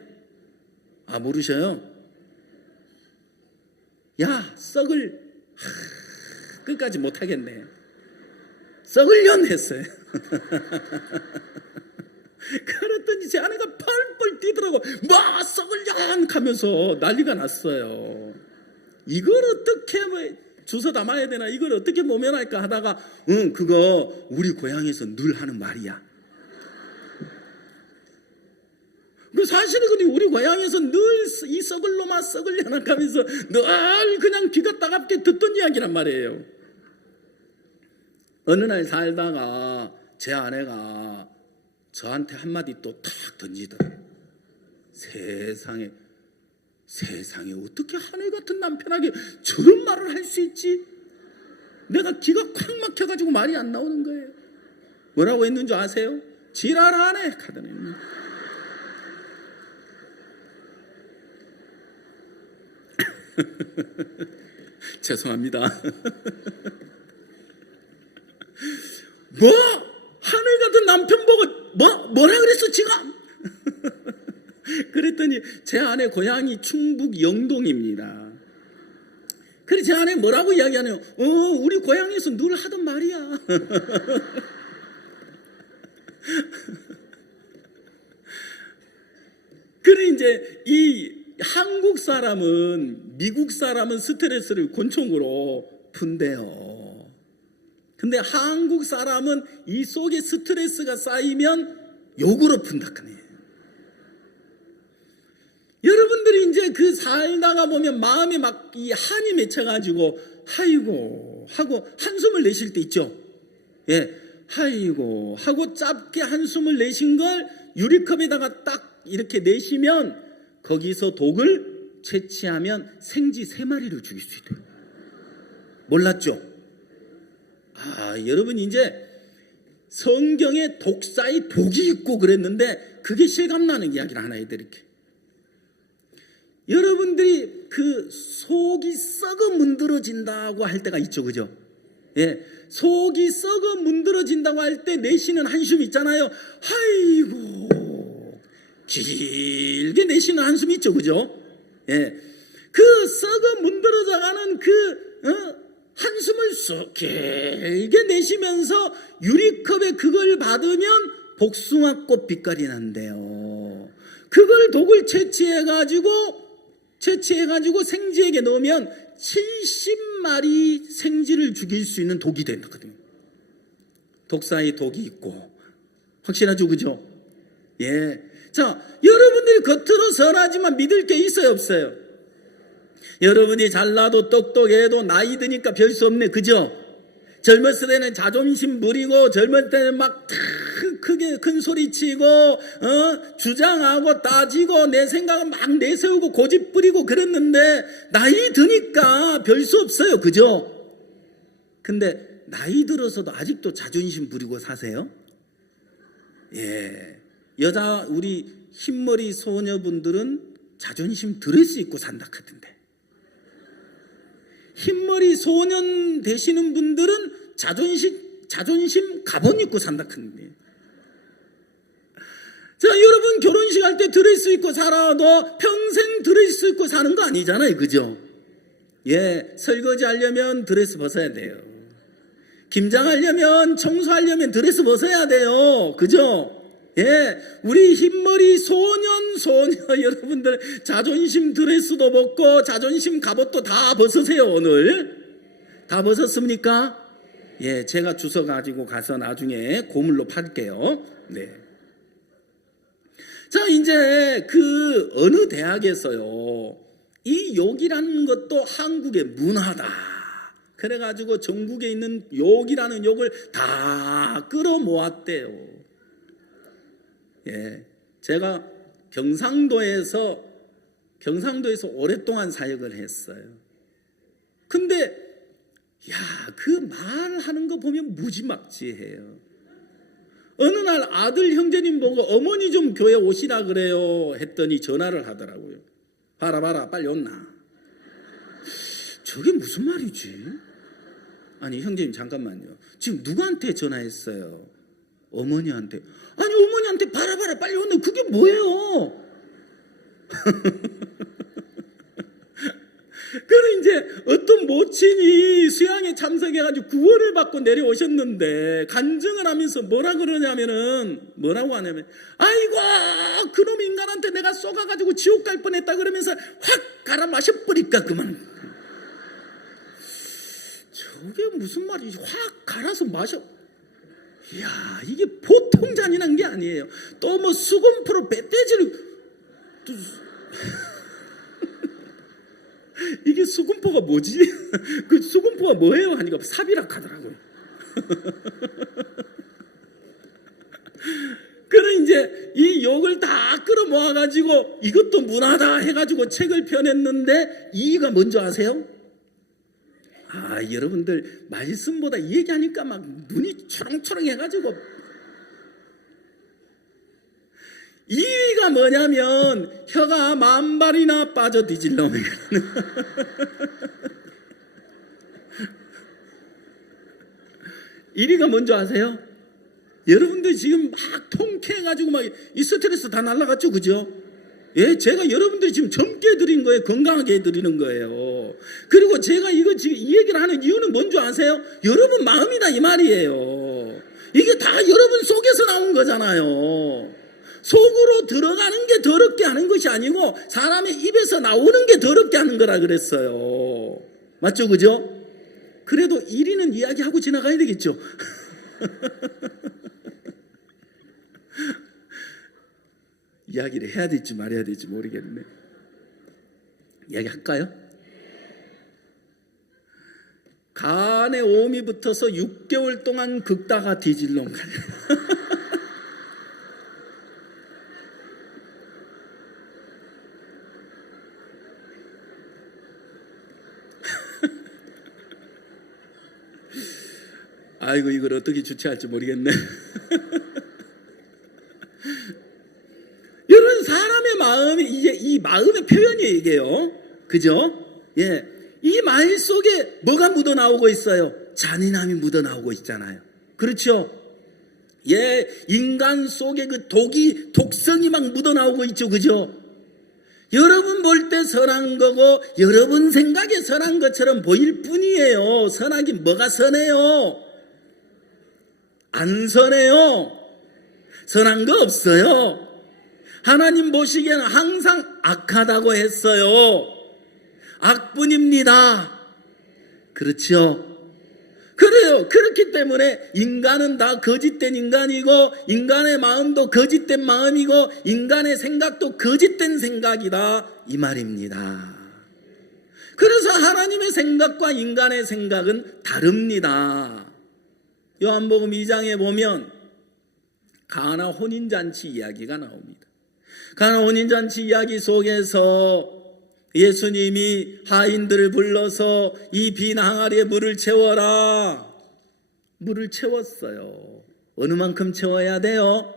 아, 모르셔요? 야, 썩을 끝까지 못하겠네. 썩을년 했어요. 그랬더니 제 아내가 펄펄 뛰더라고. 뭐 썩을년 하면서 난리가 났어요. 이걸 어떻게 주워 담아야 되나, 이걸 어떻게 모면할까 하다가 그거 우리 고향에서 늘 하는 말이야. 그 사실은 우리 고향에서 늘 이 썩을 놈아 썩을려나 하면서 늘 그냥 귀가 따갑게 듣던 이야기란 말이에요. 어느 날 살다가 제 아내가 저한테 한마디 또 탁 던지더라고요. 세상에 어떻게 하늘 같은 남편에게 저런 말을 할 수 있지? 내가 기가 콱 막혀가지고 말이 안 나오는 거예요. 뭐라고 했는 줄 아세요? 지랄하네 하더니. 죄송합니다. 뭐? 하늘 같은 남편 보고 뭐라 그랬어 지금? 그랬더니 제 아내 고향이 충북 영동입니다. 그래서 제 아내 뭐라고 이야기하냐면 우리 고향에서 늘 하던 말이야. 그래 이제 이 한국 사람은 미국 사람은 스트레스를 권총으로 푼대요. 근데 한국 사람은 이 속에 스트레스가 쌓이면 욕으로 푼다 그래요. 여러분들이 이제 그 살다가 보면 마음에 막 이 한이 맺혀가지고 아이고 하고 한숨을 내쉴 때 있죠. 예, 아이고 하고 짧게 한숨을 내신 걸 유리컵에다가 딱 이렇게 내시면 거기서 독을 채취하면 생쥐 3마리를 죽일 수 있대요. 몰랐죠? 아, 여러분 이제 성경에 독사의 독이 있고 그랬는데 그게 실감나는 이야기를 하나 해드릴게요. 여러분들이 그 속이 썩어 문드러진다고 할 때가 있죠, 그죠? 예, 속이 썩어 문드러진다고 할 때 내쉬는 한숨 있잖아요. 아이고, 길게 내쉬는 한숨 있죠, 그죠? 예, 그 썩어 문드러져가는 한숨을 쏙 길게 내쉬면서 유리컵에 그걸 받으면 복숭아꽃 빛깔이 난대요. 그걸 독을 채취해가지고 생쥐에게 넣으면 70마리 생쥐를 죽일 수 있는 독이 된다거든요. 독사의 독이 있고. 확실하죠, 그죠? 예. 자, 여러분들이 겉으로 선하지만 믿을 게 있어요, 없어요? 여러분이 잘나도 똑똑해도 나이 드니까 별 수 없네, 그죠? 젊었을 때는 자존심 부리고 젊을 때는 막 크게 큰 소리 치고 주장하고 따지고 내 생각을 막 내세우고 고집 부리고 그랬는데 나이 드니까 별 수 없어요, 그죠? 근데 나이 들어서도 아직도 자존심 부리고 사세요? 예. 여자 우리 흰머리 소녀분들은 자존심 드레스 입고 산다 하던데, 흰머리 소년 되시는 분들은 자존심 가방 입고 산다 하던데. 자, 여러분 결혼식 할 때 드레스 입고 살아도 평생 드레스 입고 사는 거 아니잖아요, 그죠? 예, 설거지 하려면 드레스 벗어야 돼요. 김장하려면 청소하려면 드레스 벗어야 돼요, 그죠? 예, 우리 흰머리 소녀 여러분들 자존심 드레스도 벗고 자존심 갑옷도 다 벗으세요. 오늘 다 벗었습니까? 예, 제가 주워 가지고 가서 나중에 고물로 팔게요. 네. 자, 이제 그 어느 대학에서요, 이 욕이라는 것도 한국의 문화다, 그래가지고 전국에 있는 욕이라는 욕을 다 끌어모았대요. 예, 제가 경상도에서 오랫동안 사역을 했어요. 근데 야, 그 말하는 거 보면 무지막지해요. 어느 날 아들 형제님 보고 어머니 좀 교회 오시라 그래요 했더니 전화를 하더라고요. 봐라 빨리 온나. 저게 무슨 말이지? 아니 형제님 잠깐만요, 지금 누구한테 전화했어요? 어머니한테. 아니 어머니한테 봐라 빨리 온나, 그게 뭐예요? 그래, 이제 어떤 모친이 수양에 참석해가지고 구원을 받고 내려오셨는데 간증을 하면서 뭐라고 하냐면 아이고 그놈 인간한테 내가 쏘가가지고 지옥 갈 뻔했다 그러면서 확 갈아 마셔버릴까 그만. 저게 무슨 말이지? 확 갈아서 마셔. 이야, 이게 보통 잔인한 게 아니에요. 또 뭐 수건포로 멧돼지를 또 이게 수건포가 뭐지? 그 수건포가 뭐예요? 하니까 삽이라 하더라고요. 그래 이제 이 욕을 다 끌어모아가지고 이것도 문화다 해가지고 책을 펴냈는데 이의가 뭔지 아세요? 아, 여러분들 말씀보다 얘기하니까 막 눈이 초롱초롱 해가지고, 이의가 뭐냐면 혀가 만발이나 빠져 뒤질 놈이. 이의가 뭔지 아세요? 여러분들 지금 막 통쾌해가지고 막 이 스트레스 다 날라갔죠, 그죠? 예, 제가 여러분들이 지금 젊게 해드린 거예요. 건강하게 해드리는 거예요. 그리고 제가 이거 지금 이 얘기를 하는 이유는 뭔지 아세요? 여러분 마음이다 이 말이에요. 이게 다 여러분 속에서 나온 거잖아요. 속으로 들어가는 게 더럽게 하는 것이 아니고 사람의 입에서 나오는 게 더럽게 하는 거라 그랬어요. 맞죠, 그죠? 그래도 1위는 이야기하고 지나가야 되겠죠. 이야기를 해야 될지 말아야 될지 모르겠네. 이야기할까요? 간에 오음이 붙어서 6개월 동안 긁다가 뒤질 놈. 아이고, 이걸 어떻게 주체할지 모르겠네. 여러분, 사람의 마음이 이제 이 마음의 표현이에요, 이게요. 그죠? 예. 이 말 속에 뭐가 묻어 나오고 있어요? 잔인함이 묻어 나오고 있잖아요. 그렇죠? 예. 인간 속에 그 독성이 막 묻어 나오고 있죠. 그죠? 여러분 볼 때 선한 거고, 여러분 생각에 선한 것처럼 보일 뿐이에요. 선하긴 뭐가 선해요? 안 선해요. 선한 거 없어요. 하나님 보시기에는 항상 악하다고 했어요. 악뿐입니다. 그렇죠? 그래요. 그렇기 때문에 인간은 다 거짓된 인간이고, 인간의 마음도 거짓된 마음이고, 인간의 생각도 거짓된 생각이다, 이 말입니다. 그래서 하나님의 생각과 인간의 생각은 다릅니다. 요한복음 2장에 보면 가나 혼인잔치 이야기가 나옵니다. 가나 혼인잔치 이야기 속에서 예수님이 하인들을 불러서 이 빈 항아리에 물을 채워라. 물을 채웠어요. 어느 만큼 채워야 돼요?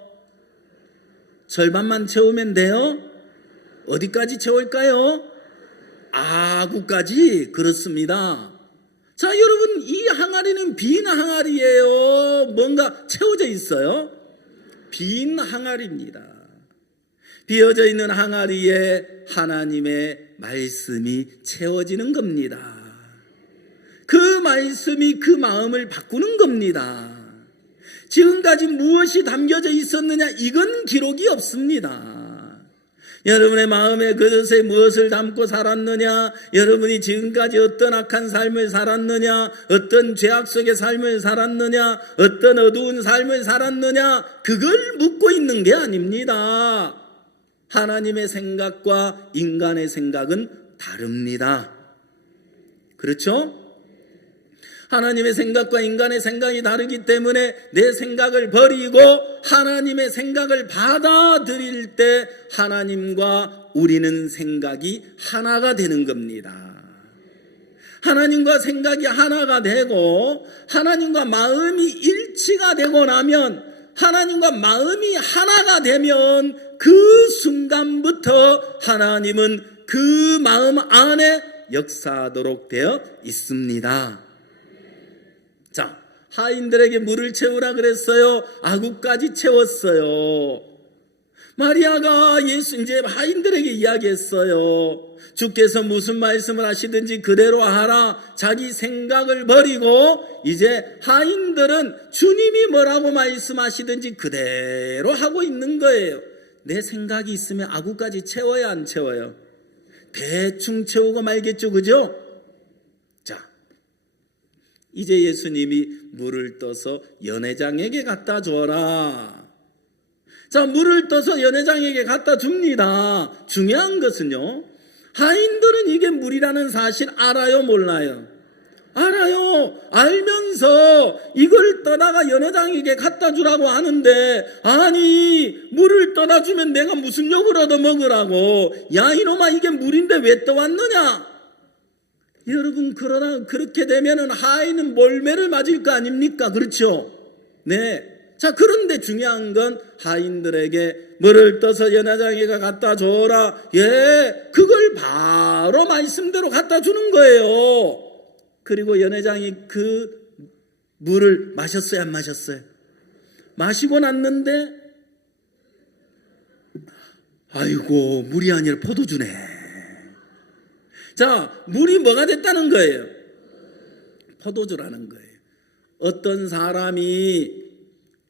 절반만 채우면 돼요? 어디까지 채울까요? 아구까지. 그렇습니다. 자, 여러분, 이 항아리는 빈 항아리예요? 뭔가 채워져 있어요? 빈 항아리입니다. 비어져 있는 항아리에 하나님의 말씀이 채워지는 겁니다. 그 말씀이 그 마음을 바꾸는 겁니다. 지금까지 무엇이 담겨져 있었느냐, 이건 기록이 없습니다. 여러분의 마음의 그릇에 무엇을 담고 살았느냐, 여러분이 지금까지 어떤 악한 삶을 살았느냐, 어떤 죄악 속의 삶을 살았느냐, 어떤 어두운 삶을 살았느냐, 그걸 묻고 있는 게 아닙니다. 하나님의 생각과 인간의 생각은 다릅니다. 그렇죠? 하나님의 생각과 인간의 생각이 다르기 때문에 내 생각을 버리고 하나님의 생각을 받아들일 때 하나님과 우리는 생각이 하나가 되는 겁니다. 하나님과 생각이 하나가 되고 하나님과 마음이 일치가 되고 나면, 하나님과 마음이 하나가 되면 그 순간부터 하나님은 그 마음 안에 역사하도록 되어 있습니다. 자, 하인들에게 물을 채우라 그랬어요. 아구까지 채웠어요. 마리아가 이제 하인들에게 이야기했어요. 주께서 무슨 말씀을 하시든지 그대로 하라. 자기 생각을 버리고 이제 하인들은 주님이 뭐라고 말씀하시든지 그대로 하고 있는 거예요. 내 생각이 있으면 아구까지 채워야 안 채워요? 대충 채우고 말겠죠, 그죠? 자, 이제 예수님이 물을 떠서 연회장에게 갖다 줘라. 자, 물을 떠서 연회장에게 갖다 줍니다. 중요한 것은요, 하인들은 이게 물이라는 사실 알아요, 몰라요? 알아요. 알면서 이걸 떠다가 연회장에게 갖다 주라고 하는데, 아니, 물을 떠다 주면 내가 무슨 욕을 얻어먹으라고. 야, 이놈아, 이게 물인데 왜 떠왔느냐? 여러분, 그러나 그렇게 되면은 하인은 몰매를 맞을 거 아닙니까? 그렇죠? 네. 자, 그런데 중요한 건 하인들에게 물을 떠서 연회장에게 갖다 줘라. 예, 그걸 바로 말씀대로 갖다 주는 거예요. 그리고 연회장이 그 물을 마셨어요, 안 마셨어요? 마시고 났는데, 아이고, 물이 아니라 포도주네. 자, 물이 뭐가 됐다는 거예요? 포도주라는 거예요. 어떤 사람이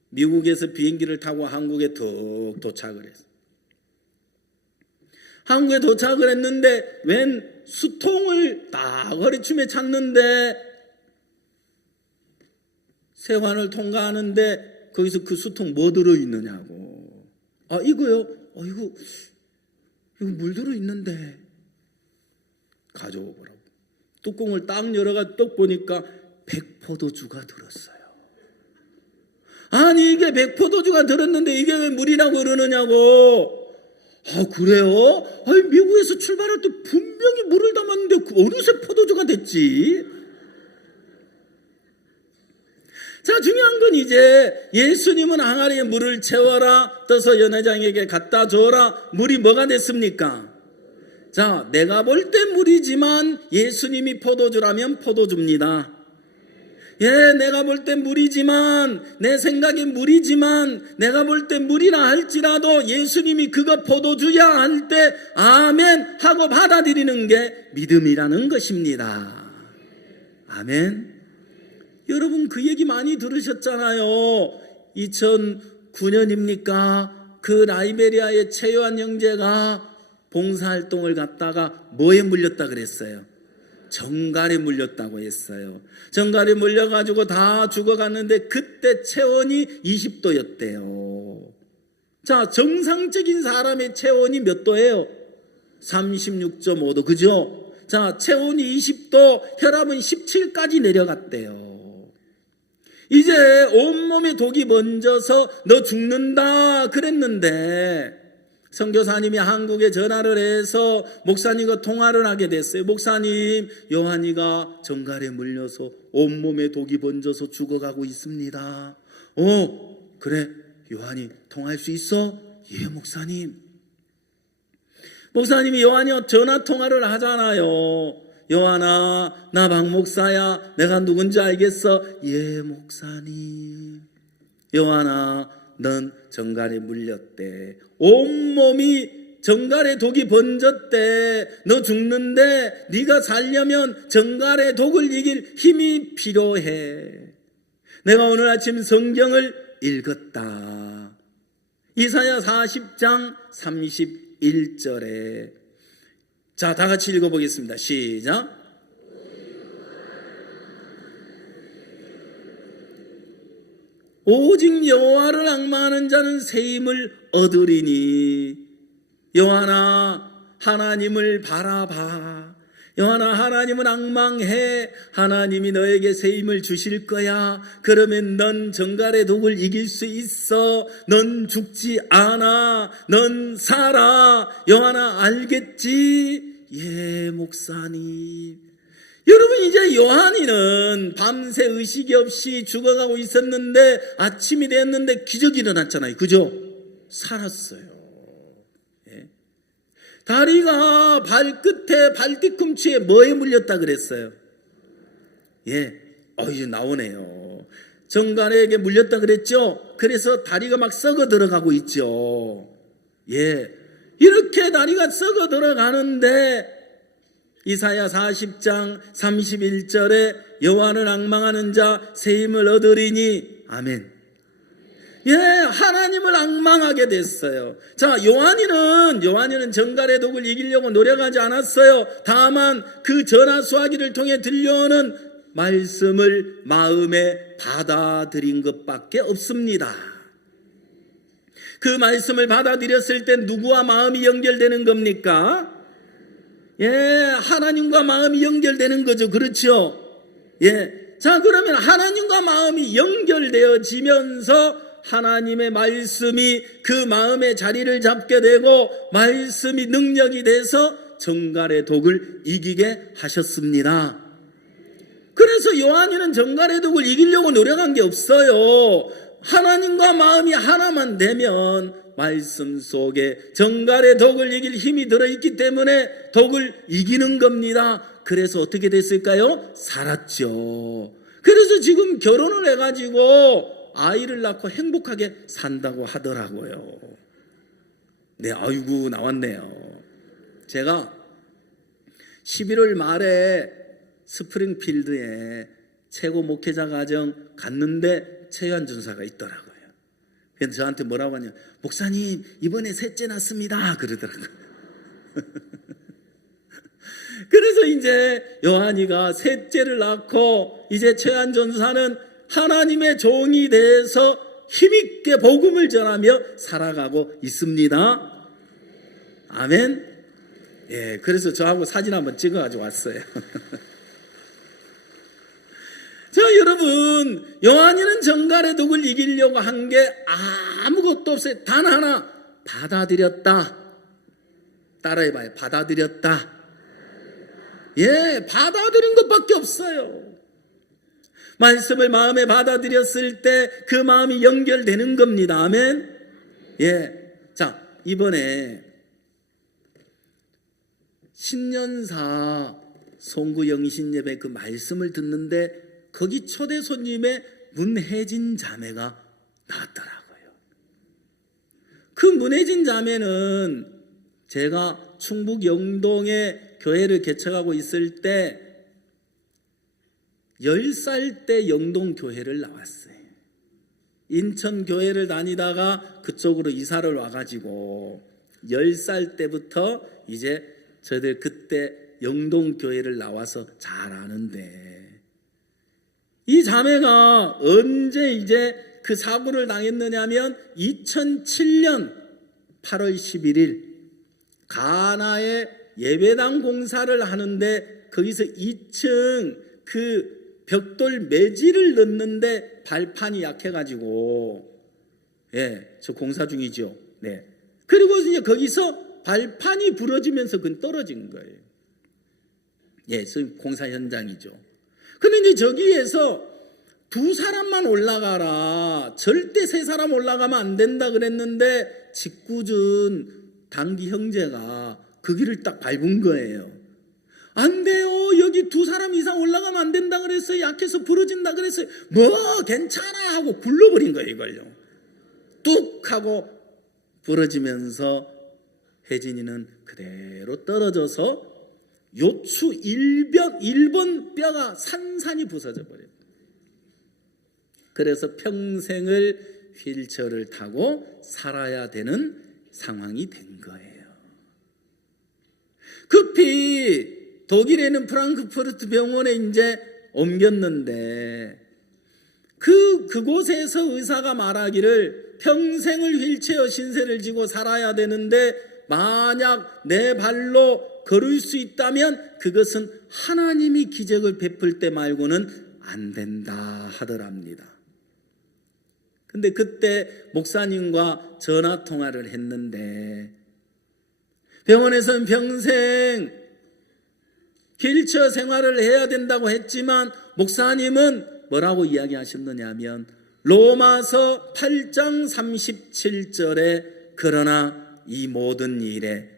미국에서 비행기를 타고 한국에 툭 도착을 했어요. 한국에 도착을 했는데 웬 수통을 딱 허리춤에 찼는데, 세관을 통과하는데 거기서 그 수통 뭐 들어있느냐고. 아, 이거요? 이거 물 들어있는데 가져오라고. 뚜껑을 딱 열어가 떡 보니까 백포도주가 들었어요. 아니, 이게 백포도주가 들었는데 이게 왜 물이라고 그러느냐고. 아, 그래요? 아니, 미국에서 출발할 때 분명히 물을 담았는데 어느새 포도주가 됐지? 자, 중요한 건 이제 예수님은 항아리에 물을 채워라, 떠서 연회장에게 갖다 줘라. 물이 뭐가 됐습니까? 자, 내가 볼 때 물이지만 예수님이 포도주라면 포도주입니다. 예, 내가 볼 때 물이지만, 내 생각에 물이지만, 내가 볼 때 물이라 할지라도 예수님이 그거 포도주야 할 때 아멘 하고 받아들이는 게 믿음이라는 것입니다. 아멘. 여러분, 그 얘기 많이 들으셨잖아요. 2009년입니까? 그 라이베리아의 최요한 형제가 봉사활동을 갔다가 뭐에 물렸다 그랬어요? 정갈에 물렸다고 했어요. 정갈에 물려가지고 다 죽어갔는데 그때 체온이 20도였대요. 자, 정상적인 사람의 체온이 몇 도예요? 36.5도, 그죠? 자, 체온이 20도, 혈압은 17까지 내려갔대요. 이제 온몸에 독이 번져서 너 죽는다 그랬는데 선교사님이 한국에 전화를 해서 목사님과 통화를 하게 됐어요. 목사님, 요한이가 정갈에 물려서 온몸에 독이 번져서 죽어가고 있습니다. 그래, 요한이 통화할 수 있어? 예, 목사님. 목사님이 요한이와 전화 통화를 하잖아요. 요한아, 나 박 목사야. 내가 누군지 알겠어? 예, 목사님. 요한아, 넌 정갈에 물렸대. 온몸이 정갈의 독이 번졌대. 너 죽는데 네가 살려면 정갈의 독을 이길 힘이 필요해. 내가 오늘 아침 성경을 읽었다. 이사야 40장 31절에 자, 다 같이 읽어보겠습니다. 시작. 오직 여호와를 앙망하는 자는 새 힘을 얻으리니. 요한아, 하나님을 바라봐. 요한아, 하나님을 앙망해. 하나님이 너에게 새 힘을 주실 거야. 그러면 넌 정갈의 독을 이길 수 있어. 넌 죽지 않아. 넌 살아. 요한아, 알겠지? 예, 목사님. 여러분, 이제 요한이는 밤새 의식이 없이 죽어가고 있었는데 아침이 됐는데 기적이 일어났잖아요. 그죠? 살았어요. 예. 다리가 발끝에, 발뒤꿈치에 뭐에 물렸다 그랬어요? 예, 이제 나오네요. 정갈에게 물렸다 그랬죠? 그래서 다리가 막 썩어 들어가고 있죠. 예, 이렇게 다리가 썩어 들어가는데 이사야 40장 31절에 여호와를 앙망하는 자 새 힘을 얻으리니. 아멘. 예, 하나님을 앙망하게 됐어요. 자, 요한이는 정갈의 독을 이기려고 노력하지 않았어요. 다만 그 전하 수화기를 통해 들려오는 말씀을 마음에 받아들인 것밖에 없습니다. 그 말씀을 받아들였을 때 누구와 마음이 연결되는 겁니까? 예, 하나님과 마음이 연결되는 거죠. 그렇죠? 예. 자, 그러면 하나님과 마음이 연결되어지면서 하나님의 말씀이 그 마음의 자리를 잡게 되고 말씀이 능력이 돼서 정갈의 독을 이기게 하셨습니다. 그래서 요한이는 정갈의 독을 이기려고 노력한 게 없어요. 하나님과 마음이 하나만 되면 말씀 속에 정갈의 독을 이길 힘이 들어있기 때문에 독을 이기는 겁니다. 그래서 어떻게 됐을까요? 살았죠. 그래서 지금 결혼을 해가지고 아이를 낳고 행복하게 산다고 하더라고요. 네, 아이고 나왔네요. 제가 11월 말에 스프링필드에 최고 목회자 가정 갔는데 최유한 전사가 있더라고요. 그래서 저한테 뭐라고 하냐, 목사님 이번에 셋째 낳습니다 그러더라고요. 그래서 이제 요한이가 셋째를 낳고 이제 최유한 전사는 하나님의 종이 돼서 힘있게 복음을 전하며 살아가고 있습니다. 아멘. 예, 그래서 저하고 사진 한번 찍어가지고 왔어요. 자, 여러분, 요한이는 정갈의 독을 이기려고 한 게 아무것도 없어요. 단 하나, 받아들였다. 따라해봐요. 받아들였다. 예, 받아들인 것밖에 없어요. 말씀을 마음에 받아들였을 때 그 마음이 연결되는 겁니다. 아멘. 예. 자, 이번에 신년사 송구 영신 예배 그 말씀을 듣는데 거기 초대 손님의 문혜진 자매가 나왔더라고요. 그 문혜진 자매는 제가 충북 영동에 교회를 개척하고 있을 때 10살 때 영동 교회를 나왔어요. 인천 교회를 다니다가 그쪽으로 이사를 와가지고 10살 때부터 이제 저희들 그때 영동교회를 나와서 잘 아는데, 이 자매가 언제 이제 그 사고를 당했느냐면 2007년 8월 11일 가나에 예배당 공사를 하는데 거기서 2층 그 벽돌 매질을 넣는데 발판이 약해가지고, 저 공사 중이죠. 네. 그리고 이제 거기서 발판이 부러지면서 그건 떨어진 거예요. 공사 현장이죠. 근데 이제 저기에서 두 사람만 올라가라, 절대 세 사람 올라가면 안 된다 그랬는데 직구준 단기 형제가 그 길을 딱 밟은 거예요. 안 돼요, 여기 두 사람 이상 올라가면 안 된다 그랬어요, 약해서 부러진다 그랬어요. 뭐 괜찮아 하고 굴러버린 거예요. 이걸요 뚝 하고 부러지면서 혜진이는 그대로 떨어져서 요추 1번 뼈가 산산이 부서져 버려요. 그래서 평생을 휠체어를 타고 살아야 되는 상황이 된 거예요. 급히 독일에 있는 프랑크푸르트 병원에 이제 옮겼는데 그곳에서 의사가 말하기를 평생을 휠체어 신세를 지고 살아야 되는데 만약 내 발로 걸을 수 있다면 그것은 하나님이 기적을 베풀 때 말고는 안 된다 하더랍니다. 근데 그때 목사님과 전화 통화를 했는데 병원에서는 평생 휠체어 생활을 해야 된다고 했지만 목사님은 뭐라고 이야기하셨느냐 하면 로마서 8장 37절에 그러나 이 모든 일에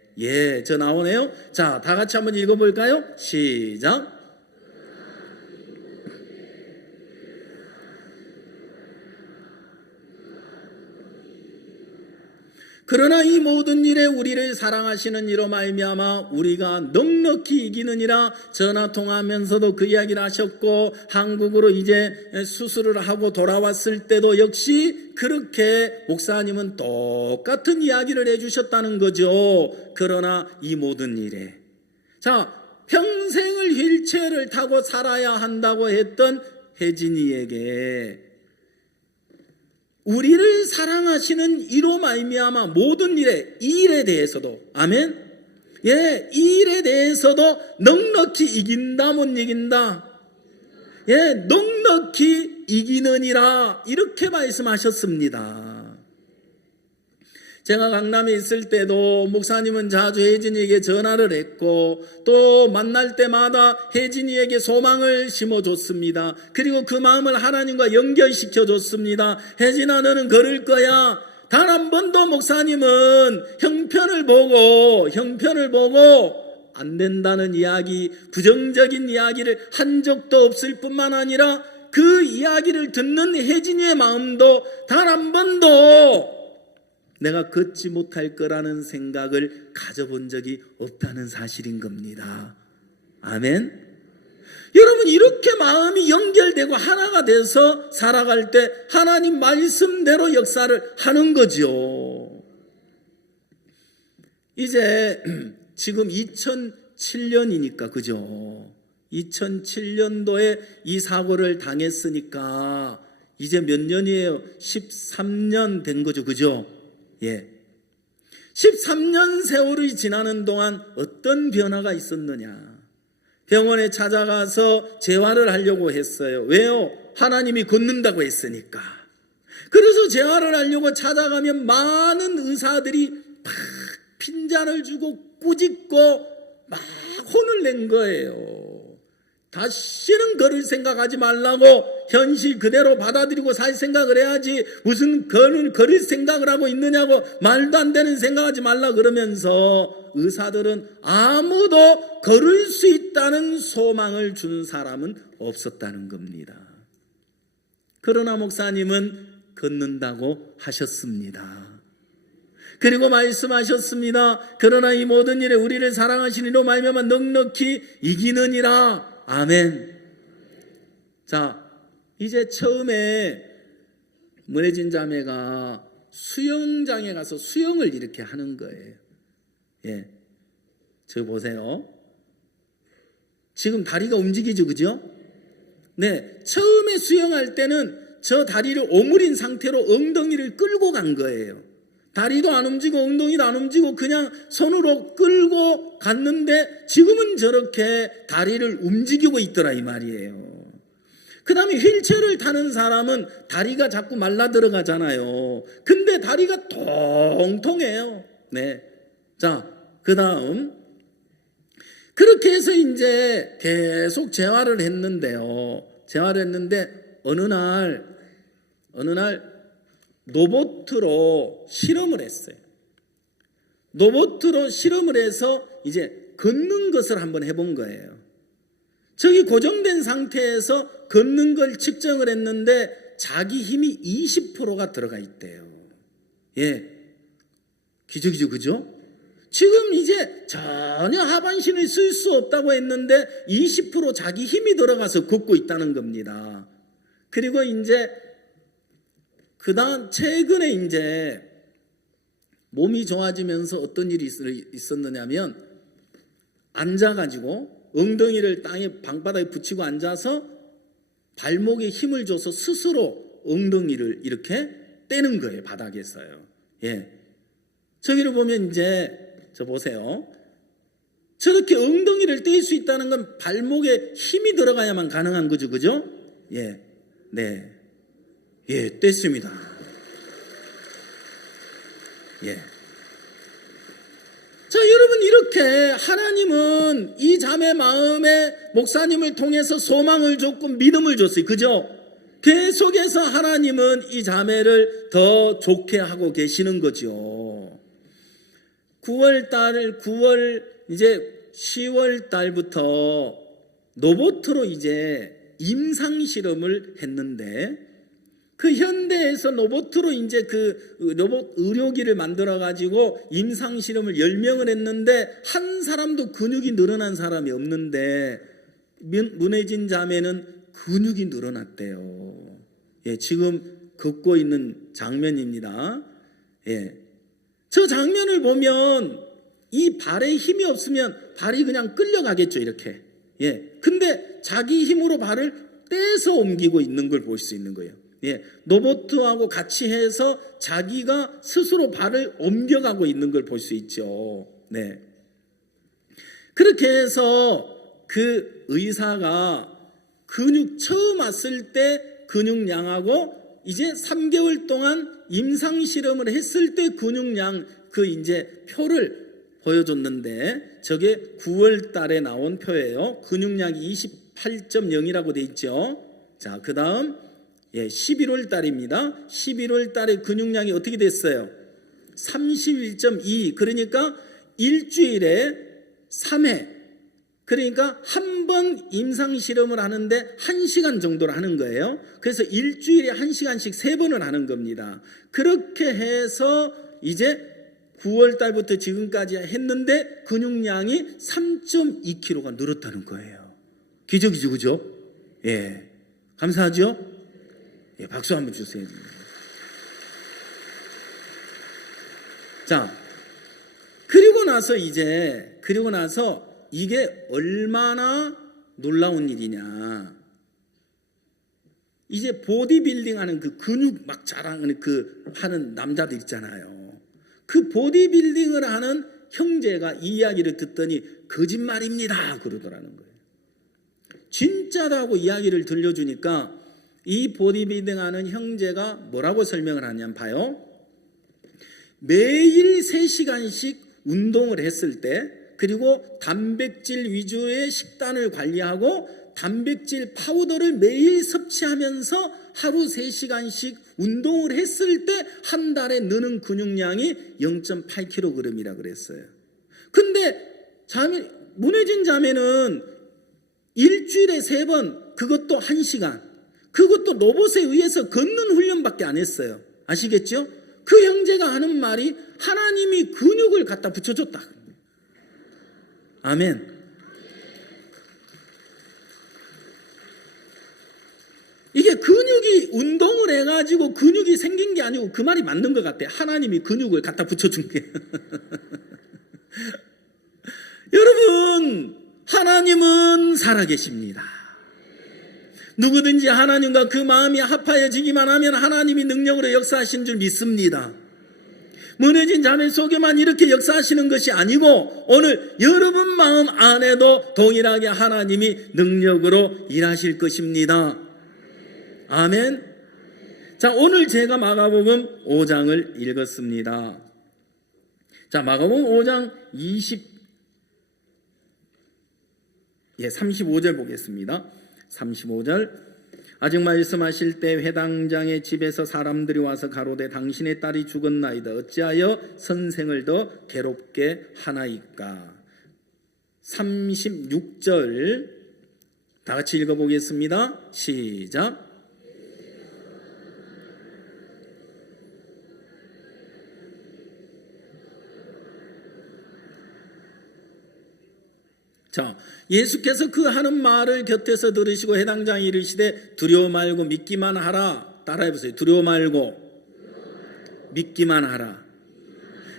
저 나오네요. 자, 다 같이 한번 읽어볼까요? 시작. 그러나 이 모든 일에 우리를 사랑하시는 이로 말미암아 우리가 넉넉히 이기느니라. 전화 통화하면서도 그 이야기를 하셨고 한국으로 이제 수술을 하고 돌아왔을 때도 역시 그렇게 목사님은 똑같은 이야기를 해주셨다는 거죠. 그러나 이 모든 일에, 자, 평생을 휠체어를 타고 살아야 한다고 했던 혜진이에게 우리를 사랑하시는 이로 말미암아 모든 일에, 이 일에 대해서도, 아멘? 이 일에 대해서도 넉넉히 이긴다 못 이긴다? 넉넉히 이기느니라, 이렇게 말씀하셨습니다. 제가 강남에 있을 때도 목사님은 자주 혜진이에게 전화를 했고 또 만날 때마다 혜진이에게 소망을 심어줬습니다. 그리고 그 마음을 하나님과 연결시켜줬습니다. 혜진아, 너는 걸을 거야. 단 한 번도 목사님은 형편을 보고 안 된다는 이야기, 부정적인 이야기를 한 적도 없을 뿐만 아니라 그 이야기를 듣는 혜진이의 마음도 단 한 번도 내가 걷지 못할 거라는 생각을 가져본 적이 없다는 사실인 겁니다. 아멘. 여러분, 이렇게 마음이 연결되고 하나가 돼서 살아갈 때 하나님 말씀대로 역사를 하는 거죠. 이제 지금 2007년이니까 그죠? 2007년도에 이 사고를 당했으니까 이제 몇 년이에요? 13년 된 거죠, 그죠? 13년 세월이 지나는 동안 어떤 변화가 있었느냐? 병원에 찾아가서 재활을 하려고 했어요. 왜요? 하나님이 걷는다고 했으니까. 그래서 재활을 하려고 찾아가면 많은 의사들이 막 핀잔을 주고 꾸짖고 막 혼을 낸 거예요. 다시는 걸을 생각하지 말라고, 현실 그대로 받아들이고 살 생각을 해야지 무슨 걸을 생각을 하고 있느냐고, 말도 안 되는 생각하지 말라 그러면서 의사들은 아무도 걸을 수 있다는 소망을 준 사람은 없었다는 겁니다. 그러나 목사님은 걷는다고 하셨습니다. 그리고 말씀하셨습니다. 그러나 이 모든 일에 우리를 사랑하시는 이로 말미암아 넉넉히 이기느니라. 아멘. 자, 이제 처음에 문혜진 자매가 수영장에 가서 수영을 이렇게 하는 거예요. 저 보세요. 지금 다리가 움직이죠, 그죠? 네, 처음에 수영할 때는 저 다리를 오므린 상태로 엉덩이를 끌고 간 거예요. 다리도 안 움직이고 엉덩이도 안 움직이고 그냥 손으로 끌고 갔는데 지금은 저렇게 다리를 움직이고 있더라 이 말이에요. 그 다음에 휠체어를 타는 사람은 다리가 자꾸 말라 들어가잖아요. 근데 다리가 통통해요. 네. 자, 그 다음. 그렇게 해서 이제 계속 재활을 했는데요. 재활을 했는데 어느 날 로봇으로 실험을 했어요. 로봇으로 실험을 해서 이제 걷는 것을 한번 해본 거예요. 저기 고정된 상태에서 걷는 걸 측정을 했는데 자기 힘이 20%가 들어가 있대요. 예. 기적이죠, 그죠? 지금 이제 전혀 하반신을 쓸 수 없다고 했는데 20% 자기 힘이 들어가서 걷고 있다는 겁니다. 그리고 이제 그다음 최근에 이제 몸이 좋아지면서 어떤 일이 있었느냐면 앉아가지고 엉덩이를 땅에 방바닥에 붙이고 앉아서 발목에 힘을 줘서 스스로 엉덩이를 이렇게 떼는 거예요. 바닥에서요. 예. 저기를 보면 이제 저 보세요. 저렇게 엉덩이를 뗄 수 있다는 건 발목에 힘이 들어가야만 가능한 거죠. 그죠? 예. 네. 예, 뗐습니다. 예. 자, 여러분, 이렇게 하나님은 이 자매 마음에 목사님을 통해서 소망을 줬고 믿음을 줬어요. 그죠? 계속해서 하나님은 이 자매를 더 좋게 하고 계시는 거죠. 9월 이제 10월 달부터 로봇으로 이제 임상 실험을 했는데 그 현대에서 로봇으로 이제 그 로봇 의료기를 만들어 가지고 임상 실험을 10명을 했는데 한 사람도 근육이 늘어난 사람이 없는데 문혜진 자매는 근육이 늘어났대요. 예, 지금 걷고 있는 장면입니다. 예. 저 장면을 보면 이 발에 힘이 없으면 발이 그냥 끌려가겠죠, 이렇게. 예. 근데 자기 힘으로 발을 떼서 옮기고 있는 걸 볼 수 있는 거예요. 예, 로봇하고 같이 해서 자기가 스스로 발을 옮겨가고 있는 걸 볼 수 있죠. 네. 그렇게 해서 그 의사가 근육 처음 왔을 때 근육량하고 이제 3개월 동안 임상 실험을 했을 때 근육량 그 이제 표를 보여줬는데 저게 9월 달에 나온 표예요. 근육량이 28.0이라고 돼 있죠. 자, 그 다음 11월 달입니다. 11월 달에 근육량이 어떻게 됐어요? 31.2. 그러니까 일주일에 3회. 그러니까 한 번 임상 실험을 하는데 1시간 정도를 하는 거예요. 그래서 일주일에 1시간씩 3번을 하는 겁니다. 그렇게 해서 이제 9월 달부터 지금까지 했는데 근육량이 3.2kg가 늘었다는 거예요. 기적이죠, 그죠? 예. 감사하죠? 예, 박수 한번 주세요. 자, 그리고 나서 이게 얼마나 놀라운 일이냐. 이제 보디빌딩 하는 그 근육 막 자랑하는 그 하는 남자들 있잖아요. 그 보디빌딩을 하는 형제가 이 이야기를 듣더니 거짓말입니다 그러더라는 거예요. 진짜라고 이야기를 들려주니까 이 보디빌딩 하는 형제가 뭐라고 설명을 하냐면 봐요. 매일 3시간씩 운동을 했을 때 그리고 단백질 위주의 식단을 관리하고 단백질 파우더를 매일 섭취하면서 하루 3시간씩 운동을 했을 때 한 달에 느는 근육량이 0.8kg이라 그랬어요. 근데 문혜진 자매는 일주일에 3번, 그것도 1시간, 그것도 로봇에 의해서 걷는 훈련밖에 안 했어요. 아시겠죠? 그 형제가 하는 말이 하나님이 근육을 갖다 붙여줬다. 아멘. 이게 근육이 운동을 해가지고 근육이 생긴 게 아니고 그 말이 맞는 것 같아. 하나님이 근육을 갖다 붙여준 게. 여러분, 하나님은 살아계십니다. 누구든지 하나님과 그 마음이 합하여지기만 하면 하나님이 능력으로 역사하신 줄 믿습니다. 무너진 자매 속에만 이렇게 역사하시는 것이 아니고 오늘 여러분 마음 안에도 동일하게 하나님이 능력으로 일하실 것입니다. 아멘. 자, 오늘 제가 마가복음 5장을 읽었습니다. 자, 마가복음 5장 35절 보겠습니다. 35절. 아직 말씀하실 때 회당장의 집에서 사람들이 와서 가로되 당신의 딸이 죽었나이다. 어찌하여 선생을 더 괴롭게 하나이까. 36절 다 같이 읽어보겠습니다. 시작. 자, 예수께서 그 하는 말을 곁에서 들으시고 해당장이 이르시되 두려워 말고 믿기만 하라. 따라해보세요. 두려워 말고 믿기만 하라.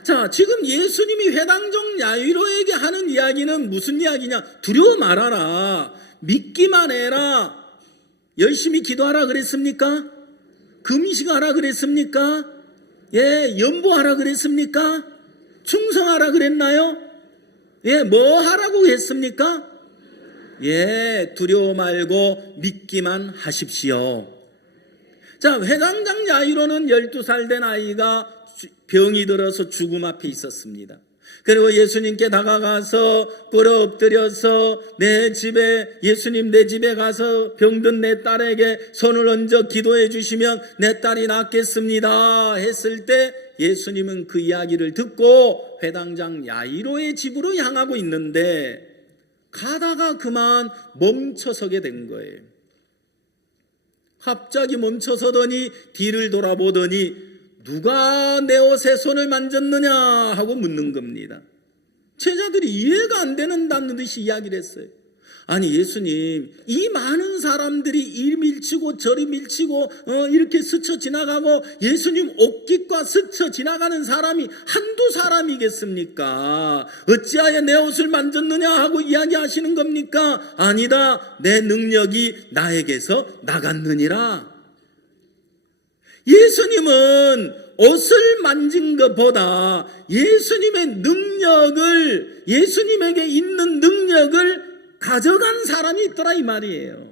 자, 지금 예수님이 회당장 야이로에게 하는 이야기는 무슨 이야기냐? 두려워 말아라. 믿기만 해라. 열심히 기도하라 그랬습니까? 금식하라 그랬습니까? 예, 연보하라 그랬습니까? 충성하라 그랬나요? 예, 뭐 하라고 했습니까? 예, 두려워 말고 믿기만 하십시오. 자, 회당장 야이로는 12살 된 아이가 병이 들어서 죽음 앞에 있었습니다. 그리고 예수님께 다가가서 꿇어 엎드려서 예수님 내 집에 가서 병든 내 딸에게 손을 얹어 기도해 주시면 내 딸이 낫겠습니다 했을 때 예수님은 그 이야기를 듣고 회당장 야이로의 집으로 향하고 있는데 가다가 그만 멈춰서게 된 거예요. 갑자기 멈춰서더니 뒤를 돌아보더니 누가 내 옷에 손을 만졌느냐 하고 묻는 겁니다. 제자들이 이해가 안 되는다는 듯이 이야기를 했어요. 아니 예수님, 이 많은 사람들이 이 밀치고 저리 밀치고 이렇게 스쳐 지나가고 예수님 옷깃과 스쳐 지나가는 사람이 한두 사람이겠습니까? 어찌하여 내 옷을 만졌느냐 하고 이야기하시는 겁니까? 아니다, 내 능력이 나에게서 나갔느니라. 예수님은 옷을 만진 것보다 예수님의 능력을, 예수님에게 있는 능력을 가져간 사람이 있더라 이 말이에요.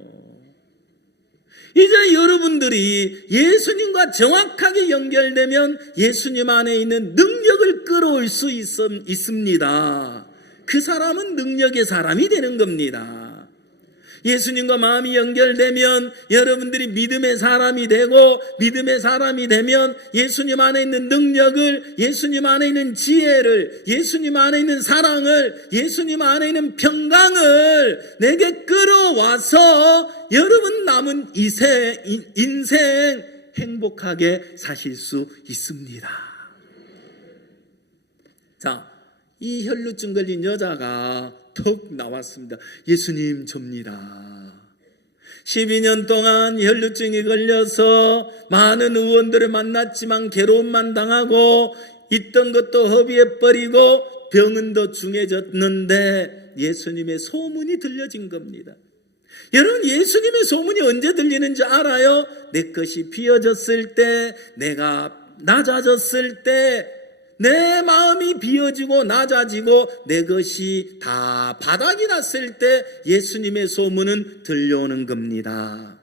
이제 여러분들이 예수님과 정확하게 연결되면 예수님 안에 있는 능력을 끌어올 수 있습니다. 그 사람은 능력의 사람이 되는 겁니다. 예수님과 마음이 연결되면 여러분들이 믿음의 사람이 되고, 믿음의 사람이 되면 예수님 안에 있는 능력을, 예수님 안에 있는 지혜를, 예수님 안에 있는 사랑을, 예수님 안에 있는 평강을 내게 끌어와서 여러분 남은 인생 행복하게 사실 수 있습니다. 자, 이 혈루증 걸린 여자가 턱 나왔습니다. 예수님, 접니다. 12년 동안 혈루증이 걸려서 많은 의원들을 만났지만 괴로움만 당하고 있던 것도 허비해버리고 병은 더 중해졌는데 예수님의 소문이 들려진 겁니다. 여러분, 예수님의 소문이 언제 들리는지 알아요? 내 것이 비어졌을 때, 내가 낮아졌을 때, 내 마음이 비어지고 낮아지고 내 것이 다 바닥이 났을 때 예수님의 소문은 들려오는 겁니다.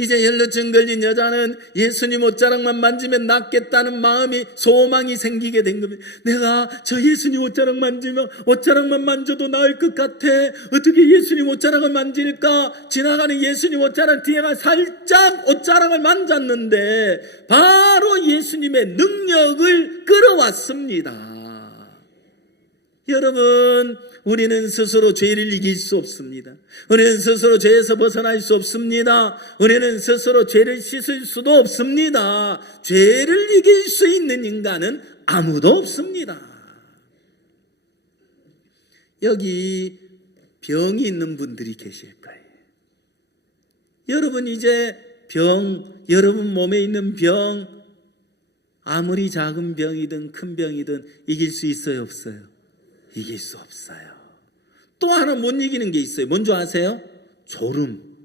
이제 혈루증 걸린 여자는 예수님 옷자락만 만지면 낫겠다는 마음이, 소망이 생기게 된 겁니다. 내가 저 예수님 옷자락만 만져도 나을 것 같아. 어떻게 예수님 옷자락을 만질까? 지나가는 예수님 옷자락 뒤에가 살짝 옷자락을 만졌는데 바로 예수님의 능력을 끌어왔습니다. 여러분, 우리는 스스로 죄를 이길 수 없습니다. 우리는 스스로 죄에서 벗어날 수 없습니다. 우리는 스스로 죄를 씻을 수도 없습니다. 죄를 이길 수 있는 인간은 아무도 없습니다. 여기 병이 있는 분들이 계실 거예요. 여러분, 이제 여러분 몸에 있는 병, 아무리 작은 병이든 큰 병이든 이길 수 있어요, 없어요? 이길 수 없어요. 또 하나 못 이기는 게 있어요. 뭔지 아세요? 졸음.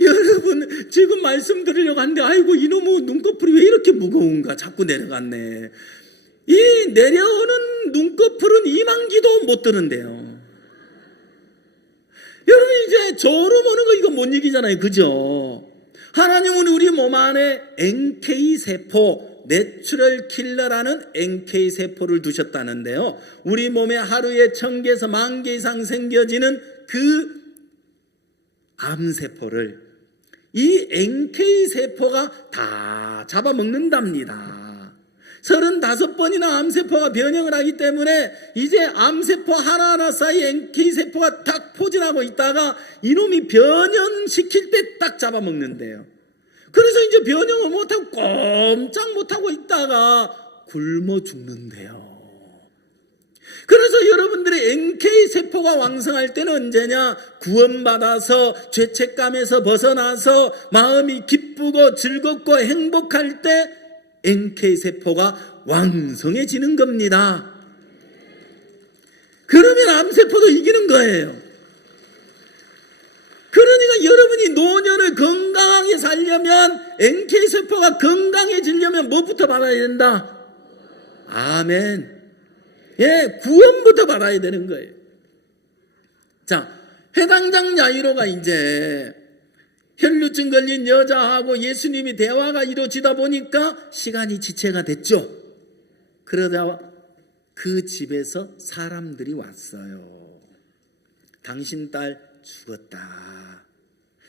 여러분, 지금 말씀 드리려고 하는데 아이고 이놈의 눈꺼풀이 왜 이렇게 무거운가, 자꾸 내려갔네. 이 내려오는 눈꺼풀은 이만기도 못 드는데요. 여러분, 이제 졸음 오는 거 이거 못 이기잖아요, 그죠? 하나님은 우리 몸 안에 NK세포, 내추럴 킬러라는 NK세포를 두셨다는데요, 우리 몸에 하루에 1000개에서 10,000개 이상 생겨지는 그 암세포를 이 NK세포가 다 잡아먹는답니다. 35번이나 암세포가 변형을 하기 때문에 이제 암세포 하나하나 사이 NK세포가 딱 포진하고 있다가 이놈이 변형시킬 때 딱 잡아먹는데요. 그래서 이제 변형을 못하고 꼼짝 못하고 있다가 굶어 죽는데요. 그래서 여러분들의 NK세포가 왕성할 때는 언제냐? 구원받아서 죄책감에서 벗어나서 마음이 기쁘고 즐겁고 행복할 때 NK세포가 왕성해지는 겁니다. 그러면 암세포도 이기는 거예요. 그러니까 여러분이 노년을 건강하게 살려면, NK세포가 건강해지려면 무엇부터 받아야 된다? 아멘. 예, 구원부터 받아야 되는 거예요. 자, 회당장 야이로가 이제 혈루증 걸린 여자하고 예수님이 대화가 이루어지다 보니까 시간이 지체가 됐죠. 그러다 그 집에서 사람들이 왔어요. 당신 딸 죽었다.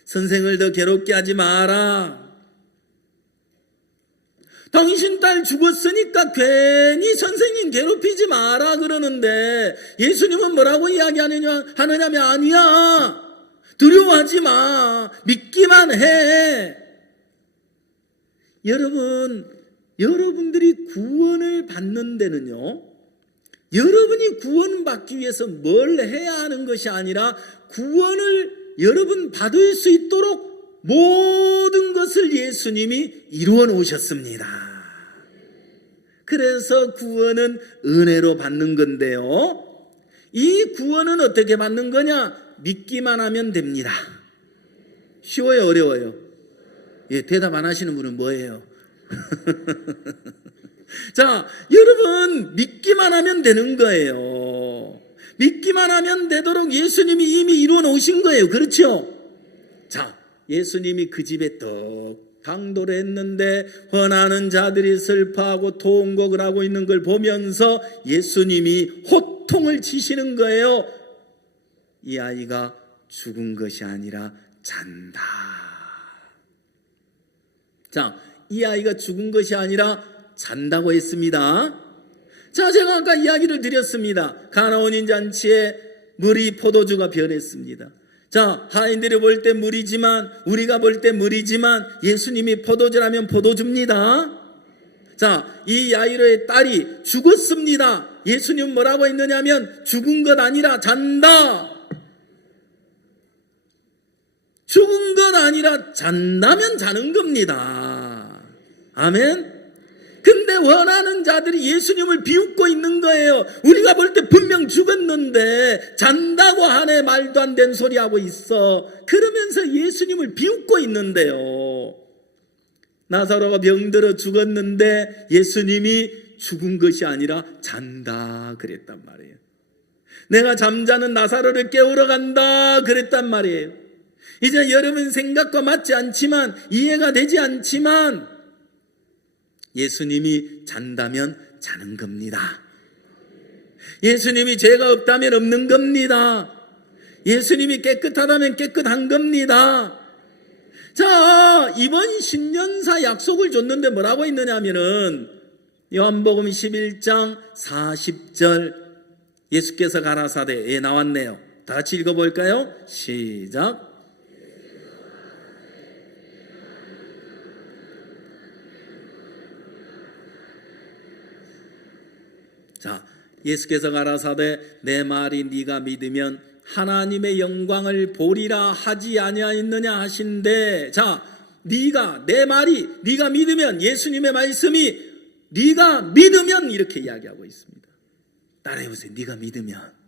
선생을 더 괴롭게 하지 마라. 당신 딸 죽었으니까 괜히 선생님 괴롭히지 마라 그러는데, 예수님은 뭐라고 이야기하느냐면, 아니야, 두려워하지 마, 믿기만 해. 여러분들이 구원을 받는 데는요, 여러분이 구원받기 위해서 뭘 해야 하는 것이 아니라, 구원을 여러분 받을 수 있도록 모든 것을 예수님이 이루어 놓으셨습니다. 그래서 구원은 은혜로 받는 건데요, 이 구원은 어떻게 받는 거냐? 믿기만 하면 됩니다. 쉬워요, 어려워요? 예, 대답 안 하시는 분은 뭐예요? 자, 여러분, 믿기만 하면 되는 거예요. 믿기만 하면 되도록 예수님이 이미 이루어 놓으신 거예요. 그렇죠? 자, 예수님이 그 집에 떡 당도를 했는데 원하는 자들이 슬퍼하고 통곡을 하고 있는 걸 보면서 예수님이 호통을 치시는 거예요. 이 아이가 죽은 것이 아니라 잔다. 자, 이 아이가 죽은 것이 아니라 잔다고 했습니다. 자, 제가 아까 이야기를 드렸습니다. 가나온인 잔치에 물이 포도주가 변했습니다. 자, 하인들이 볼 때 물이지만, 우리가 볼 때 물이지만, 예수님이 포도주라면 포도주입니다. 자, 이 야이로의 딸이 죽었습니다. 예수님은 뭐라고 했느냐면, 죽은 것 아니라 잔다. 죽은 것 아니라 잔다면 자는 겁니다. 아멘. 근데 원하는 자들이 예수님을 비웃고 있는 거예요. 우리가 볼 때 분명 죽었는데 잔다고 하네, 말도 안 되는 소리 하고 있어. 그러면서 예수님을 비웃고 있는데요, 나사로가 병들어 죽었는데 예수님이 죽은 것이 아니라 잔다 그랬단 말이에요. 내가 잠자는 나사로를 깨우러 간다 그랬단 말이에요. 이제 여러분 생각과 맞지 않지만, 이해가 되지 않지만, 예수님이 잔다면 자는 겁니다. 예수님이 죄가 없다면 없는 겁니다. 예수님이 깨끗하다면 깨끗한 겁니다. 자, 이번 신년사 약속을 줬는데 뭐라고 했느냐면은, 요한복음 11장 40절, 예수께서 가라사대, 나왔네요. 다 같이 읽어볼까요? 시작. 자, 예수께서 가라사대 내 말이 네가 믿으면 하나님의 영광을 보리라 하지 아니하였느냐 하신대. 자, 네가, 내 말이 네가 믿으면, 예수님의 말씀이 네가 믿으면 이렇게 이야기하고 있습니다. 따라해보세요. 네가 믿으면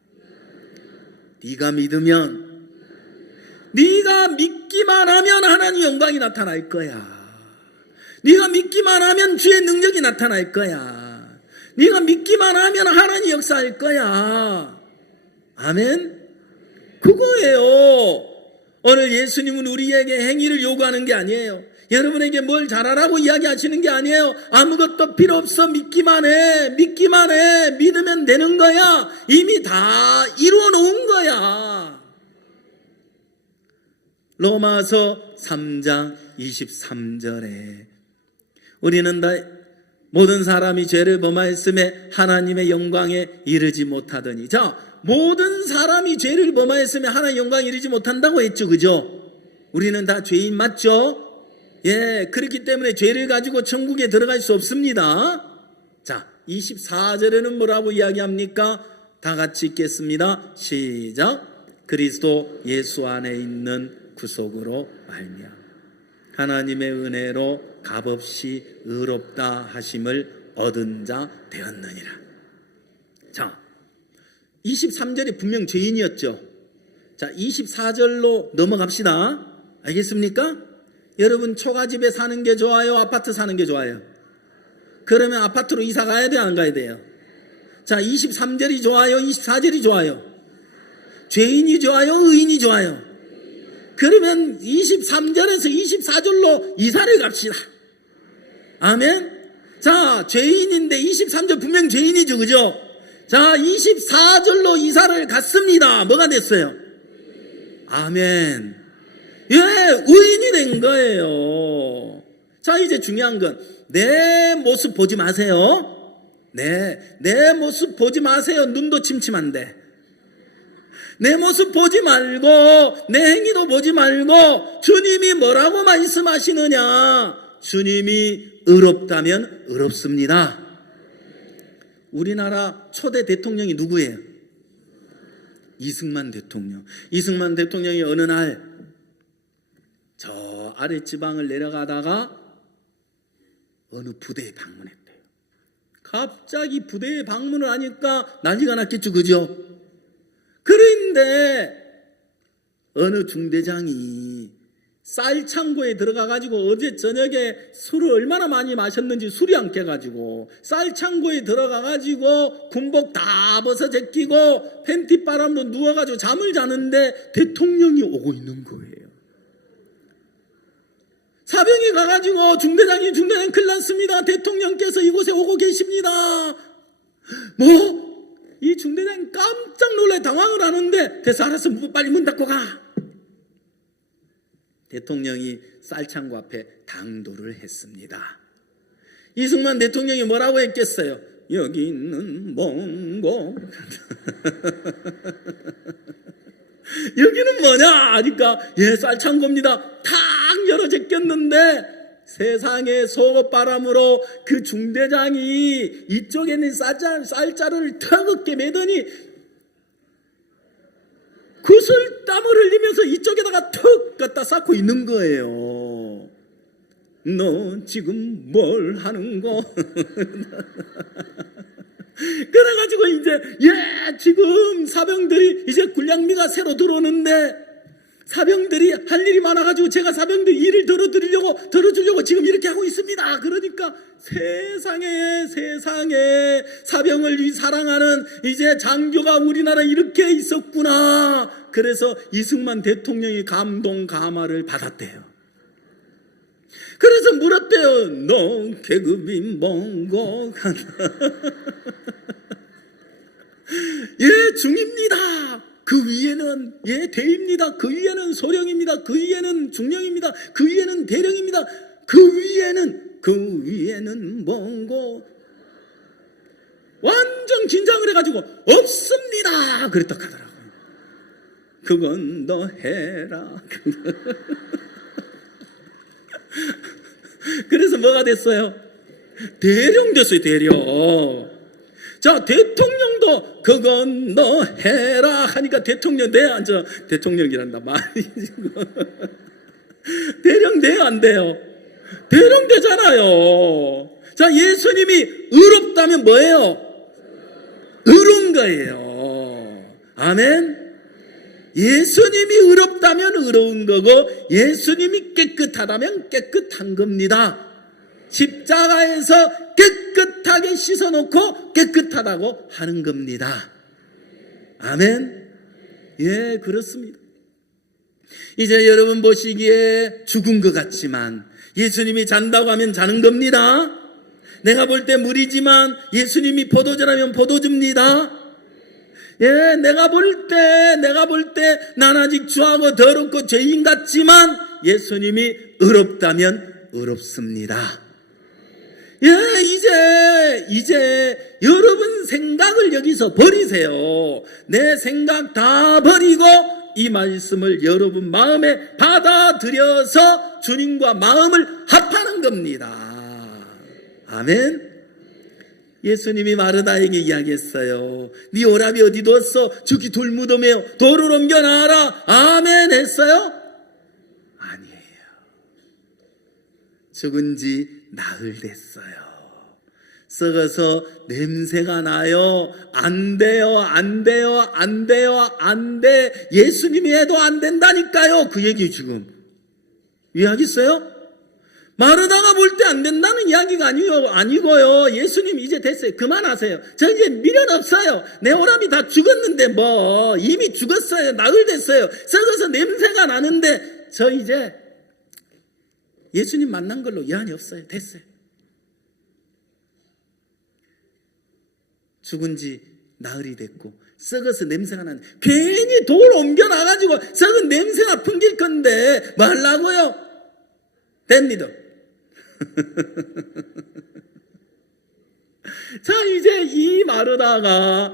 네가 믿기만 하면 하나님의 영광이 나타날 거야. 네가 믿기만 하면 주의 능력이 나타날 거야. 네가 믿기만 하면 하나님이 역사할 거야. 아멘. 그거예요. 오늘 예수님은 우리에게 행위를 요구하는 게 아니에요. 여러분에게 뭘 잘하라고 이야기하시는 게 아니에요. 아무것도 필요 없어. 믿기만 해. 믿으면 되는 거야. 이미 다 이루어 놓은 거야. 로마서 3장 23절에 우리는 다 모든 사람이 죄를 범하였음에 하나님의 영광에 이르지 못하더니, 자, 모든 사람이 죄를 범하였으면 하나님의 영광에 이르지 못한다고 했죠. 그죠? 우리는 다 죄인 맞죠? 예, 그렇기 때문에 죄를 가지고 천국에 들어갈 수 없습니다. 자, 24절에는 뭐라고 이야기합니까? 다 같이 읽겠습니다. 시작. 그리스도 예수 안에 있는 구속으로 말미암아 하나님의 은혜로 값없이 의롭다 하심을 얻은 자 되었느니라. 자, 23절이 분명 죄인이었죠. 자, 24절로 넘어갑시다. 알겠습니까? 여러분, 초가집에 사는 게 좋아요? 아파트 사는 게 좋아요? 그러면 아파트로 이사 가야 돼요? 안 가야 돼요? 자, 23절이 좋아요? 24절이 좋아요? 죄인이 좋아요? 의인이 좋아요? 그러면 23절에서 24절로 이사를 갑시다. 아멘. 자, 죄인인데 23절 분명 죄인이죠. 그죠? 자, 24절로 이사를 갔습니다. 뭐가 됐어요? 아멘. 예, 의인이 된 거예요. 자, 이제 중요한 건 내 모습 보지 마세요. 네, 내 모습 보지 마세요. 눈도 침침한데. 내 모습 보지 말고 내 행위도 보지 말고 주님이 뭐라고 말씀하시느냐. 주님이 의롭다면 의롭습니다. 우리나라 초대 대통령이 누구예요? 이승만 대통령. 이승만 대통령이 어느 날 저 아랫지방을 내려가다가 어느 부대에 방문했대요. 갑자기 부대에 방문을 하니까 난리가 났겠죠. 그죠? 그런데 어느 중대장이 쌀창고에 들어가가지고 어제 저녁에 술을 얼마나 많이 마셨는지 술이 안 깨가지고 쌀창고에 들어가가지고 군복 다 벗어 제끼고 팬티바람으로 누워가지고 잠을 자는데 대통령이 오고 있는 거예요. 사병이 가가지고 중대장 큰일 났습니다. 대통령께서 이곳에 오고 계십니다. 뭐? 이 중대장이 깜짝 놀래 당황을 하는데 그래서 알았어, 빨리 문 닫고 가. 대통령이 쌀창고 앞에 당도를 했습니다. 이승만 대통령이 뭐라고 했겠어요? 여기 있는 몽고 여기는 뭐냐 하니까 예, 쌀창고입니다. 탁 열어 제꼈는데 세상에 속옷바람으로 그 중대장이 이쪽에는 쌀자루를 터겁게 매더니 구슬땀을 흘리면서 이쪽에다가 턱 갖다 쌓고 있는 거예요. 너 지금 뭘 하는 거? 그래가지고 이제 지금 사병들이 이제 군량미가 새로 들어오는데 사병들이 할 일이 많아가지고 제가 사병들 일을 들어주려고 지금 이렇게 하고 있습니다. 그러니까 세상에 사병을 사랑하는 이제 장교가 우리나라에 이렇게 있었구나. 그래서 이승만 대통령이 감동 감화를 받았대요. 그래서 물었대요. 너 계급이 뭔고? 예, 중입니다. 그 위에는 대입니다. 그 위에는 소령입니다. 그 위에는 중령입니다. 그 위에는 대령입니다. 그 위에는 뭔고? 완전 긴장을 해가지고 없습니다. 그랬다 하더라고요. 그건 너 해라. 그래서 뭐가 됐어요? 대령 됐어요. 대령. 자, 대통령도 그건 너 해라 하니까 대통령 돼야 안 돼? 대통령이란다 말이지. 대령 돼야 안 돼요? 대령 되잖아요. 자, 예수님이 의롭다면 뭐예요? 의로운 거예요. 아멘. 예수님이 의롭다면 의로운 거고 예수님이 깨끗하다면 깨끗한 겁니다. 십자가에서 깨끗하게 씻어놓고 깨끗하다고 하는 겁니다. 아멘. 예, 그렇습니다. 이제 여러분 보시기에 죽은 것 같지만 예수님이 잔다고 하면 자는 겁니다. 내가 볼 때 물이지만 예수님이 포도주라면 포도주입니다. 예, 내가 볼 때 난 아직 주하고 더럽고 죄인 같지만 예수님이 의롭다면 의롭습니다. 예, 이제 여러분 생각을 여기서 버리세요. 내 생각 다 버리고 이 말씀을 여러분 마음에 받아들여서 주님과 마음을 합하는 겁니다. 아멘. 예수님이 마르다에게 이야기했어요. 네 오라비 어디 뒀어? 저기 돌무덤에요. 돌을 옮겨놔라. 아멘 했어요? 아니에요. 죽은 지 나흘 됐어요. 썩어서 냄새가 나요. 안 돼요. 안 돼요. 안 돼요. 안 돼. 예수님이 해도 안 된다니까요. 그 얘기 지금 이해하겠어요? 마르다가 볼 때 안 된다는 이야기가 아니고요. 예수님 이제 됐어요. 그만하세요. 저 이제 미련 없어요. 내 오람이 다 죽었는데 뭐 이미 죽었어요. 나흘 됐어요. 썩어서 냄새가 나는데 저 이제 예수님 만난 걸로 여한이 없어요. 됐어요. 죽은 지 나흘이 됐고 썩어서 냄새가 나는 괜히 돌 옮겨놔가지고 썩은 냄새가 풍길 건데 뭐 하려고요? 됩니다. 자, 이제 이 마르다가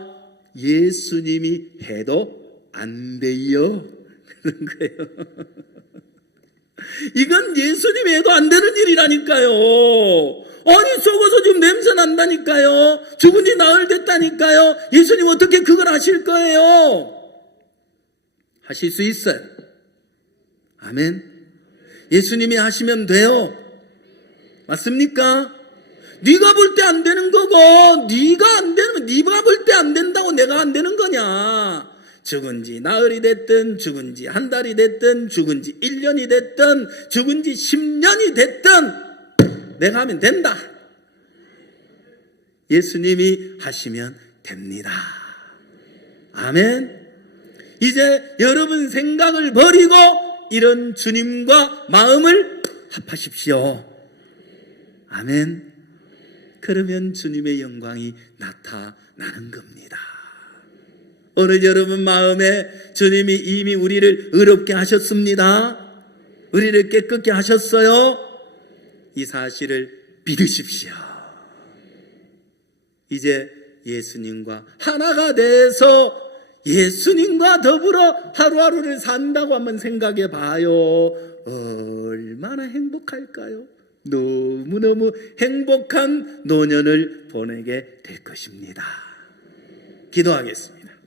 예수님이 해도 안 돼요. 그런 거예요. 이건 예수님이 해도 안 되는 일이라니까요. 아니, 썩어서 지금 냄새 난다니까요. 죽은 지 나흘 됐다니까요. 예수님 어떻게 그걸 하실 거예요? 하실 수 있어요. 아멘. 예수님이 하시면 돼요. 맞습니까? 네가 볼 때 안 되는 거고 네가 안 되면 네가 볼 때 안 된다고 내가 안 되는 거냐? 죽은 지 나흘이 됐든 죽은 지 한 달이 됐든 죽은 지 1년이 됐든 죽은 지 10년이 됐든 내가 하면 된다. 예수님이 하시면 됩니다. 아멘. 이제 여러분 생각을 버리고 이런 주님과 마음을 합하십시오. 아멘. 그러면 주님의 영광이 나타나는 겁니다. 오늘 여러분 마음에 주님이 이미 우리를 의롭게 하셨습니다. 우리를 깨끗게 하셨어요. 이 사실을 믿으십시오. 이제 예수님과 하나가 돼서 예수님과 더불어 하루하루를 산다고 한번 생각해 봐요. 얼마나 행복할까요? 너무너무 행복한 노년을 보내게 될 것입니다. 기도하겠습니다.